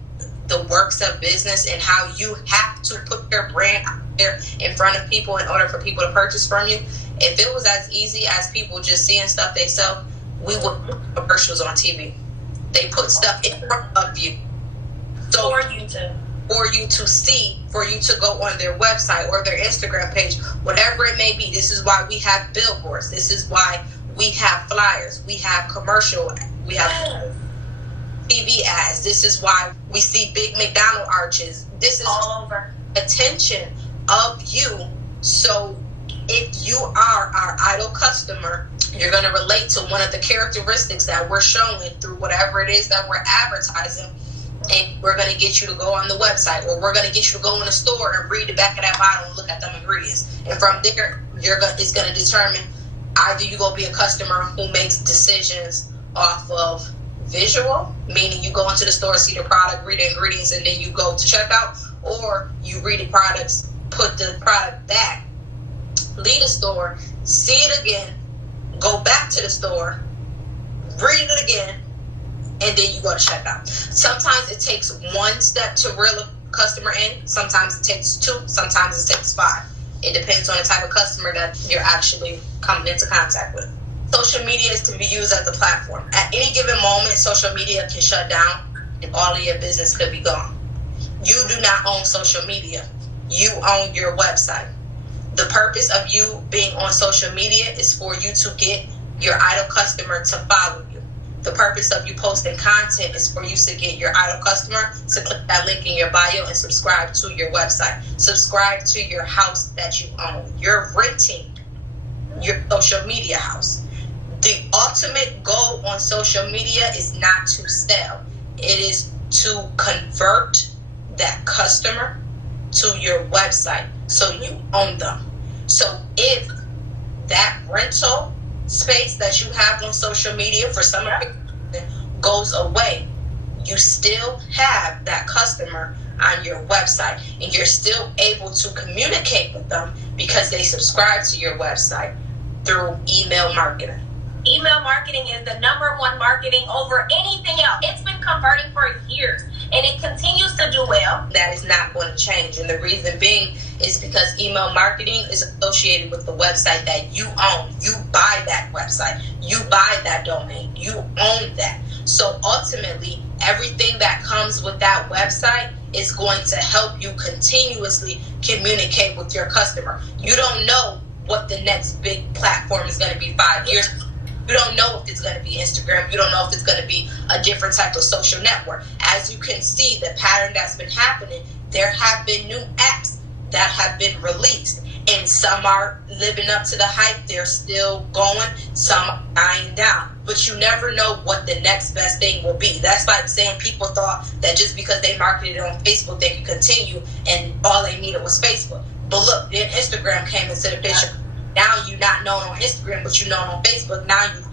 the works of business and how you have to put your brand out there in front of people in order for people to purchase from you. If it was as easy as people just seeing stuff they sell, we would put commercials on TV. They put stuff in front of you. So for you to see, for you to go on their website or their Instagram page, whatever it may be. This is why we have billboards. This is why we have flyers. We have commercial. We have TV ads. This is why we see big McDonald's arches. This is all over attention of you. So if you are our idol customer, you're going to relate to one of the characteristics that we're showing through whatever it is that we're advertising, and we're going to get you to go on the website, or we're going to get you to go in the store and read the back of that bottle and look at them ingredients. And from there, it's going to determine either you go be a customer who makes decisions off of visual, meaning you go into the store, see the product, read the ingredients, and then you go to checkout, or you read the products, put the product back, leave the store, see it again, go back to the store, read it again, and then you go to checkout. Sometimes it takes one step to reel a customer in. Sometimes it takes 2. Sometimes it takes 5. It depends on the type of customer that you're actually coming into contact with. Social media is to be used as a platform. At any given moment, social media can shut down and all of your business could be gone. You do not own social media. You own your website. The purpose of you being on social media is for you to get your idol customer to follow you. The purpose of you posting content is for you to get your idol customer to click that link in your bio and subscribe to your website. Subscribe to your house that you own. You're renting your social media house. The ultimate goal on social media is not to sell. It is to convert that customer to your website so you own them. So if that rental space that you have on social media for some of it goes away, you still have that customer on your website, and you're still able to communicate with them because they subscribe to your website through email marketing. Email marketing is the #1 marketing over anything else. It's been converting for years, and it continues to do well. That is not going to change, and the reason being is because email marketing is associated with the website that you own. You buy that website. You buy that domain. You own that. So ultimately, everything that comes with that website is going to help you continuously communicate with your customer. You don't know what the next big platform is going to be 5 years. You don't know if it's going to be Instagram. You don't know if it's going to be a different type of social network. As you can see, the pattern that's been happening, there have been new apps that have been released. And some are living up to the hype. They're still going. Some are dying down. But you never know what the next best thing will be. That's like saying people thought that just because they marketed on Facebook, they could continue, and all they needed was Facebook. But look, then Instagram came into the picture. Now you're not known on Instagram, but you're known on Facebook. Now you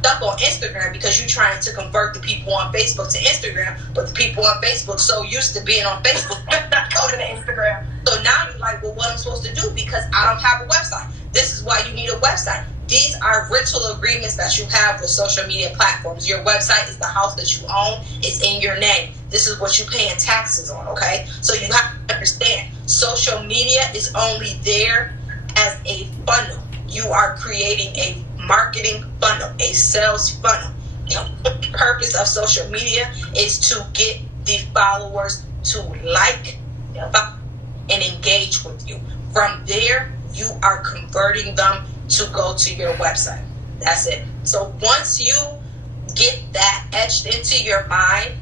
stuck on Instagram because you're trying to convert the people on Facebook to Instagram, but the people on Facebook so used to being on Facebook, not going to Instagram. So now you're like, well, what am I supposed to do? Because I don't have a website. This is why you need a website. These are rental agreements that you have with social media platforms. Your website is the house that you own. It's in your name. This is what you're paying taxes on, okay? So you have to understand, social media is only there as a funnel. You are creating a marketing funnel, a sales funnel. The purpose of social media is to get the followers to like and engage with you. From there, you are converting them to go to your website. That's it. So once you get that etched into your mind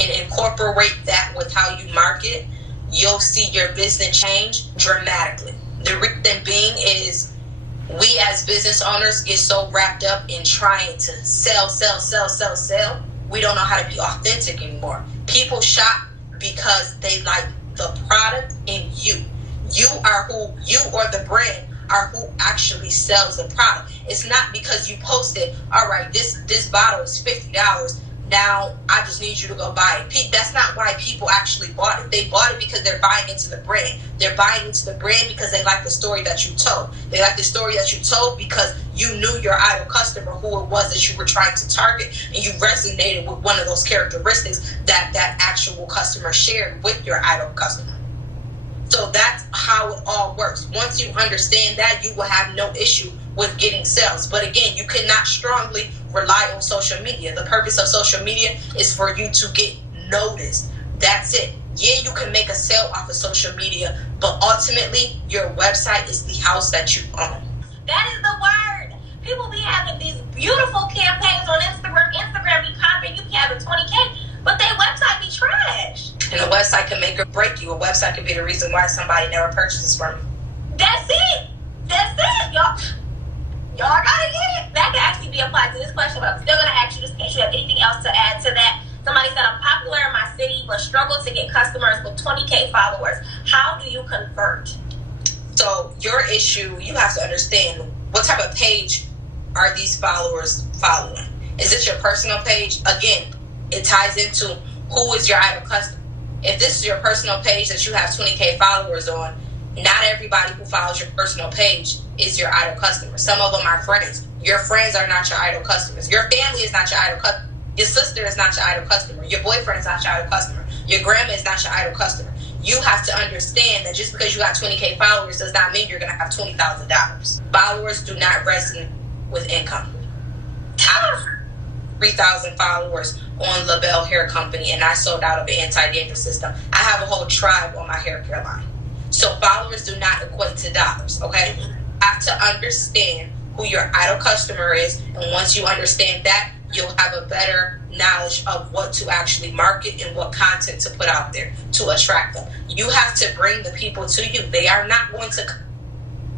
and incorporate that with how you market, you'll see your business change dramatically. The reason being is we as business owners get so wrapped up in trying to sell. We don't know how to be authentic anymore. People shop because they like the product in you. You are who you or the brand are who actually sells the product. It's not because you posted, all right, this bottle is $50. Now I just need you to go buy it. That's not why people actually bought it. They bought it because they're buying into the brand. They're buying into the brand because they like the story that you told. They like the story that you told because you knew your ideal customer, who it was that you were trying to target, and you resonated with one of those characteristics that actual customer shared with your ideal customer. So that's how it all works. Once you understand that, you will have no issue with getting sales. But again, you cannot strongly rely on social media. The purpose of social media is for you to get noticed. That's it. Yeah, you can make a sale off of social media, but ultimately your website is the house that you own. That is the word. People be having these beautiful campaigns on Instagram. Instagram be popping. You be having 20K, but their website be trash. And a website can make or break you. A website can be the reason why somebody never purchases from you. That's it. That's it. Y'all gotta get it. That can actually be applied to this question, but I'm still gonna ask you this in case you have anything else to add to that. Somebody said, I'm popular in my city, but struggle to get customers with 20K followers. How do you convert? So your issue, you have to understand what type of page are these followers following. Is this your personal page? Again, it ties into who is your ideal customer. If this is your personal page that you have 20K followers on, not everybody who follows your personal page is your ideal customer. Some of them are friends. Your friends are not your ideal customers. Your family is not your ideal customer. Your sister is not your ideal customer. Your boyfriend is not your ideal customer. Your grandma is not your ideal customer. You have to understand that just because you got 20K followers does not mean you're going to have $20,000. Followers do not resonate with income. I have 3,000 followers on LaBelle Hair Company, and I sold out of the anti-dandruff system. I have a whole tribe on my hair care line. So followers do not equate to dollars, okay? You have to understand who your ideal customer is, and once you understand that, you'll have a better knowledge of what to actually market and what content to put out there to attract them. You have to bring the people to you. They are not going to.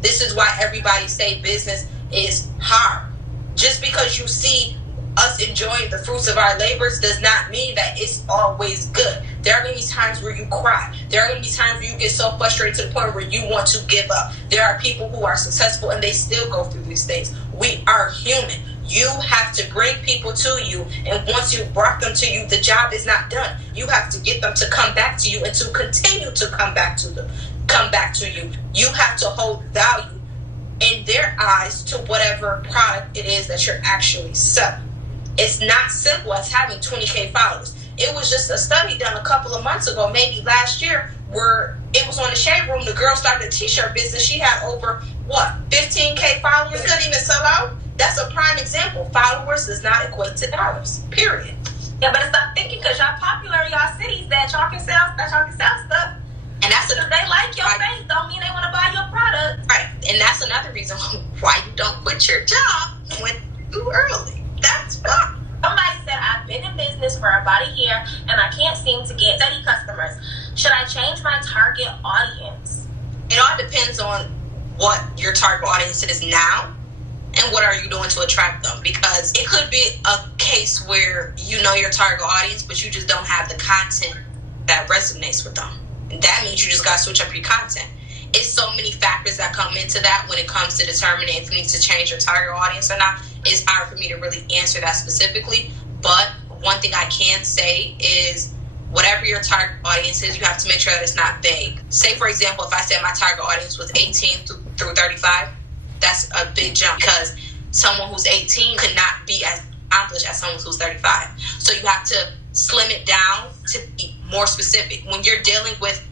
This is why everybody say business is hard. Just because you see us enjoying the fruits of our labors does not mean that it's always good. There are going to be times where you cry. There are going to be times where you get so frustrated to the point where you want to give up. There are people who are successful and they still go through these things. We are human. You have to bring people to you, and once you've brought them to you, the job is not done. You have to get them to come back to you and to continue to come back to you. You have to hold value in their eyes to whatever product it is that you're actually selling. It's not simple as having 20K followers. It was just a study done a couple of months ago, maybe last year, where it was on the Shade Room. The girl started a t-shirt business. She had over, 15K followers, couldn't even sell out. That's a prime example. Followers does not equate to dollars, period. Yeah, but stop thinking because y'all popular in y'all cities that y'all can sell stuff. And that's because they like your face don't mean they want to buy your product. Right. And that's another reason why you don't quit your job when too early. That's why. Somebody said, I've been in business for about a year and I can't seem to get steady customers. Should I change my target audience? It all depends on what your target audience is now and what are you doing to attract them. Because it could be a case where you know your target audience, but you just don't have the content that resonates with them. And that means you just got to switch up your content. It's so many factors that come into that when it comes to determining if you need to change your target audience or not. It's hard for me to really answer that specifically. But one thing I can say is whatever your target audience is, you have to make sure that it's not vague. Say, for example, if I said my target audience was 18 through 35, that's a big jump because someone who's 18 could not be as accomplished as someone who's 35. So you have to slim it down to be more specific. When you're dealing with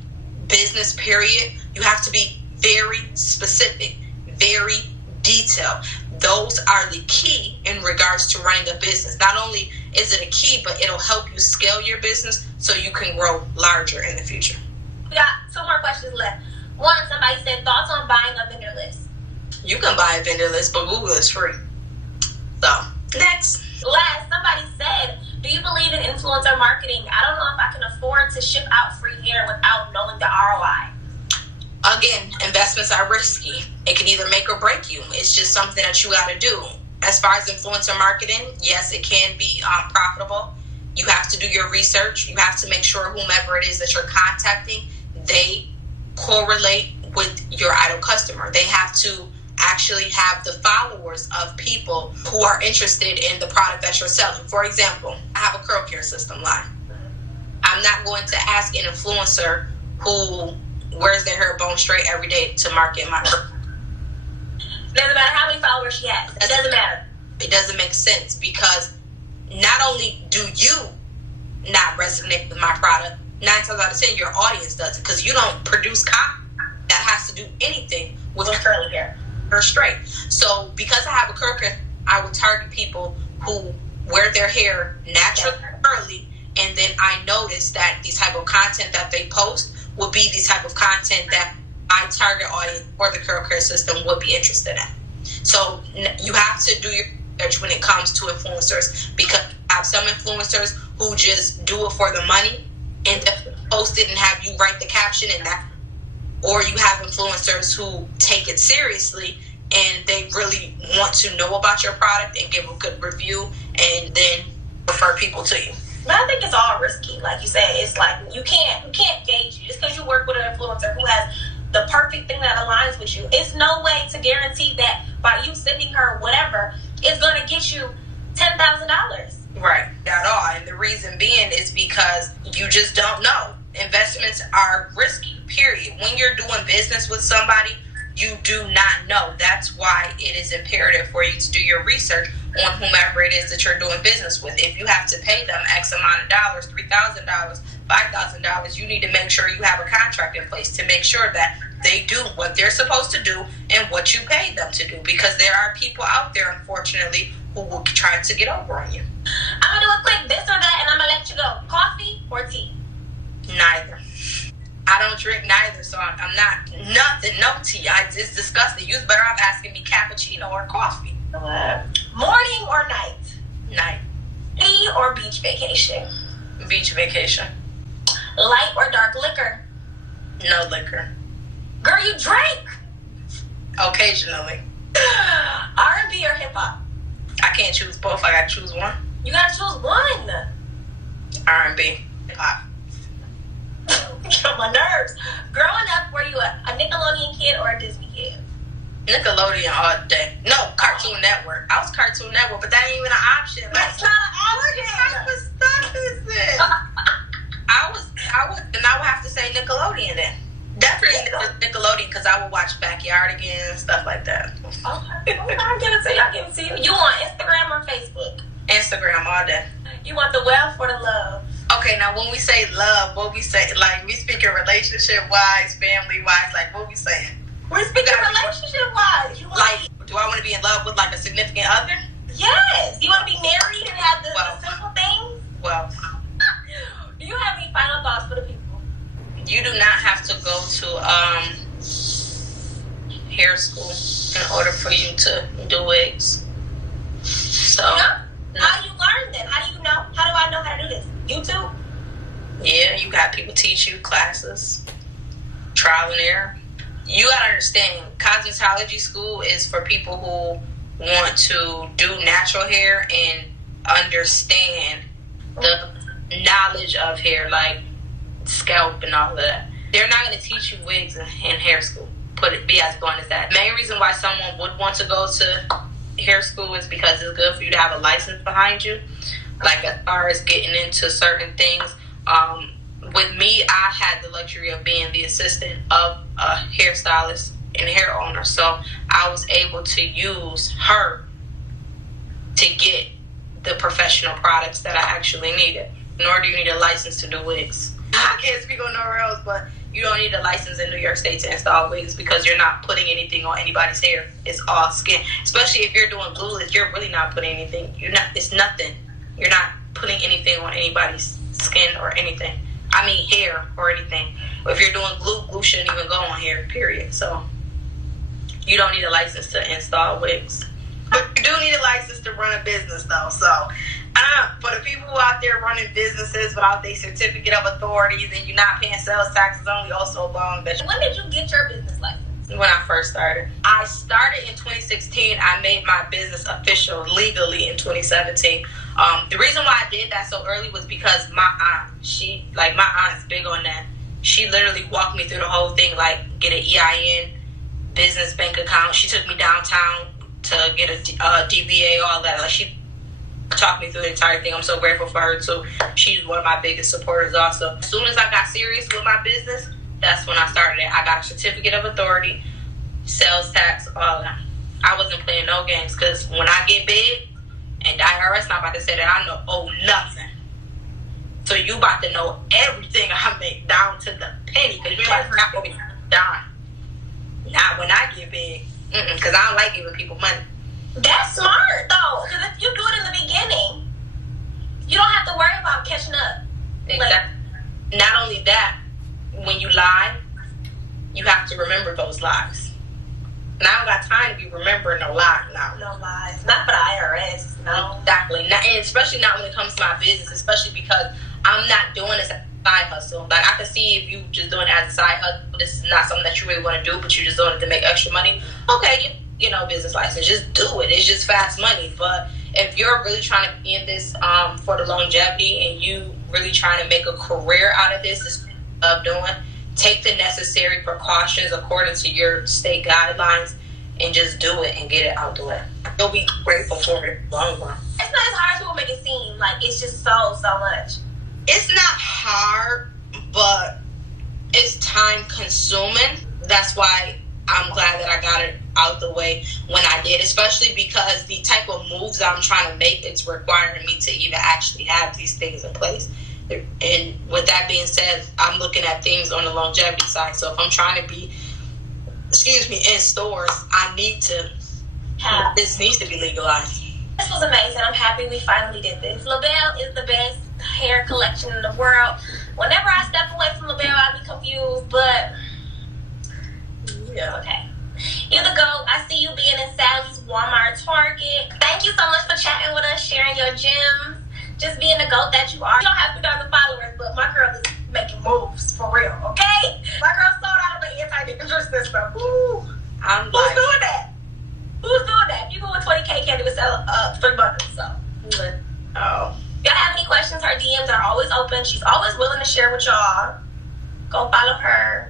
business, period, you have to be very specific. very detailed. Those are the key in regards to running a business. Not only is it a key, but it'll help you scale your business so you can grow larger in the future. We got 2 more questions left. One, somebody said, thoughts on buying a vendor list? You can buy a vendor list, but Google is free. So, next. Last, somebody said, do you believe in influencer marketing? I don't know if I can afford to ship out free hair without knowing the ROI. Again, investments are risky. It can either make or break you. It's just something that you got to do. As far as influencer marketing, yes, it can be profitable. You have to do your research. You have to make sure whomever it is that you're contacting, they correlate with your ideal customer. They have to actually have the followers of people who are interested in the product that you're selling. For example, I have a curl care system line. I'm not going to ask an influencer who wears their hair bone straight every day to market my curl. Doesn't matter how many followers she has. It doesn't matter. It doesn't make sense because not only do you not resonate with my product, 9 times out of 10 your audience doesn't, because you don't produce content that has to do anything with curly hair or straight. So because I have a curl care, I would target people who wear their hair naturally curly, and then I notice that the type of content that they post would be the type of content that my target audience or the curl care system would be interested in. So you have to do your research when it comes to influencers, because I have some influencers who just do it for the money and post it and have you write the caption and that, or you have influencers who take it seriously and they really want to know about your product and give a good review and then refer people to you. But I think it's all risky. Like you said, it's like you can't gauge you. Just because you work with an influencer who has the perfect thing that aligns with you, it's no way to guarantee that by you sending her whatever, it's going to get you $10,000. Right, at all. And the reason being is because you just don't know. Investments are risky, period. When you're doing business with somebody, you do not know. That's why it is imperative for you to do your research on whomever it is that you're doing business with. If you have to pay them X amount of dollars, $3,000, $5,000, you need to make sure you have a contract in place to make sure that they do what they're supposed to do and what you pay them to do. Because there are people out there, unfortunately, who will try to get over on you. I'm going to do a quick this or that and I'm going to let you go. Coffee or tea? Neither. I don't drink neither, so I'm not no tea. It's disgusting. You're better off asking me cappuccino or coffee. Morning or night? Night. Tea or beach vacation? Beach vacation. Light or dark liquor? No liquor. Girl, you drink? Occasionally. R&B or hip hop? I can't choose both. I gotta choose one. You gotta choose one. R&B. Hip hop. Get on my nerves. Growing up, were you a Nickelodeon kid or a Disney kid? Nickelodeon all day. No, Cartoon Network. I was Cartoon Network, but that ain't even an option. That's not an option. What type of stuff is this? I would have to say Nickelodeon then. Definitely Nickelodeon, because I would watch Backyardigans and stuff like that. Okay. I'll give it to you. You want Instagram or Facebook? Instagram all day. You want the wealth or the love? Okay, now when we say love, what we say, like we speaking relationship-wise, family-wise, like what we saying? We're speaking relationship-wise. Like, do I want to be in love with like a significant other? Yes. You want to be married and have the simple things? Well, do you have any final thoughts for the people? You do not have to go to hair school in order for you to do wigs. So, no. How do you learn then? How do you know? How do I know how to do this? YouTube? Yeah, you got people teach you classes, trial and error. You gotta understand, cosmetology school is for people who want to do natural hair and understand the knowledge of hair, like scalp and all of that. They're not going to teach you wigs in hair school. Be as blunt as that. Main reason why someone would want to go to hair school is because it's good for you to have a license behind you. Like as far as getting into certain things. With me, I had the luxury of being the assistant of a hairstylist and hair owner. So I was able to use her to get the professional products that I actually needed. Nor do you need a license to do wigs. I can't speak on nowhere else, but you don't need a license in New York State to install wigs because you're not putting anything on anybody's hair. It's all skin. Especially if you're doing glueless, you're really not putting anything. It's nothing. You're not putting anything on anybody's skin or anything. I mean hair or anything. If you're doing glue shouldn't even go on hair, period. So you don't need a license to install wigs. But you do need a license to run a business though. So for the people who out there running businesses without their certificate of authorities and you're not paying sales taxes only also long. When did you get your business license? When I first started. I started in 2016. I made my business official legally in 2017. The reason why I did that so early was because my aunt's big on that. She literally walked me through the whole thing, like get an EIN, business bank account. She took me downtown to get a DBA, all that. Like she talked me through the entire thing. I'm so grateful for her too. She's one of my biggest supporters also. As soon as I got serious with my business, that's when I started it. I got a certificate of authority, sales tax, all that. I wasn't playing no games because when I get big, and the IRS not about to say that I owe nothing. So you about to know everything I make down to the penny because you're like, not going to be done. Not when I get big. Because I don't like giving people money. That's smart though, because if you do it in the beginning, you don't have to worry about catching up. Exactly. Not only that, when you lie, you have to remember those lies. And I don't got time to be remembering a lie now. No lies. Not for the IRS. No. Exactly. Not, and especially not when it comes to my business, especially because I'm not doing this as a side hustle. Like, I can see if you just doing it as a side hustle, this is not something that you really want to do, but you're just doing it to make extra money. Okay, you know, business license. Just do it. It's just fast money. But if you're really trying to be in this for the longevity and you really trying to make a career out of this, is what I love doing, take the necessary precautions according to your state guidelines and just do it and get it out the way. You'll be grateful for it long run. It's not as hard as people make it seem. Like, it's just so much. It's not hard, but it's time consuming. That's why I'm glad that I got it out the way when I did, especially because the type of moves I'm trying to make, it's requiring me to even actually have these things in place. And with that being said, I'm looking at things on the longevity side. So if I'm trying to be, in stores, I need to, this needs to be legalized. This was amazing. I'm happy we finally did this. LaBelle is the best hair collection in the world. Whenever I step away from LaBelle, I be confused, but yeah. Okay. You're the GOAT. I see you being in Sally's, Walmart, Target. Thank you so much for chatting with us, sharing your gems. Just being the GOAT that you are. You don't have 2,000 followers, but my girl is making moves for real, okay? My girl sold out of the anti-dangerous system. Woo. Who's doing that? Who's doing that? If you go with 20K candy, would sell 3 bundles, so. Oh. If y'all have any questions, her DMs are always open. She's always willing to share with y'all. Go follow her.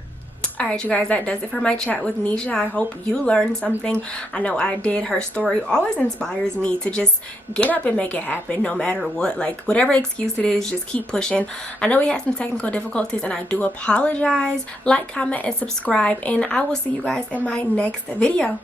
Alright, you guys, that does it for my chat with Nisha. I hope you learned something. I know I did. Her story always inspires me to just get up and make it happen no matter what. Like, whatever excuse it is, just keep pushing. I know we had some technical difficulties and I do apologize. Like, comment, and subscribe, and I will see you guys in my next video.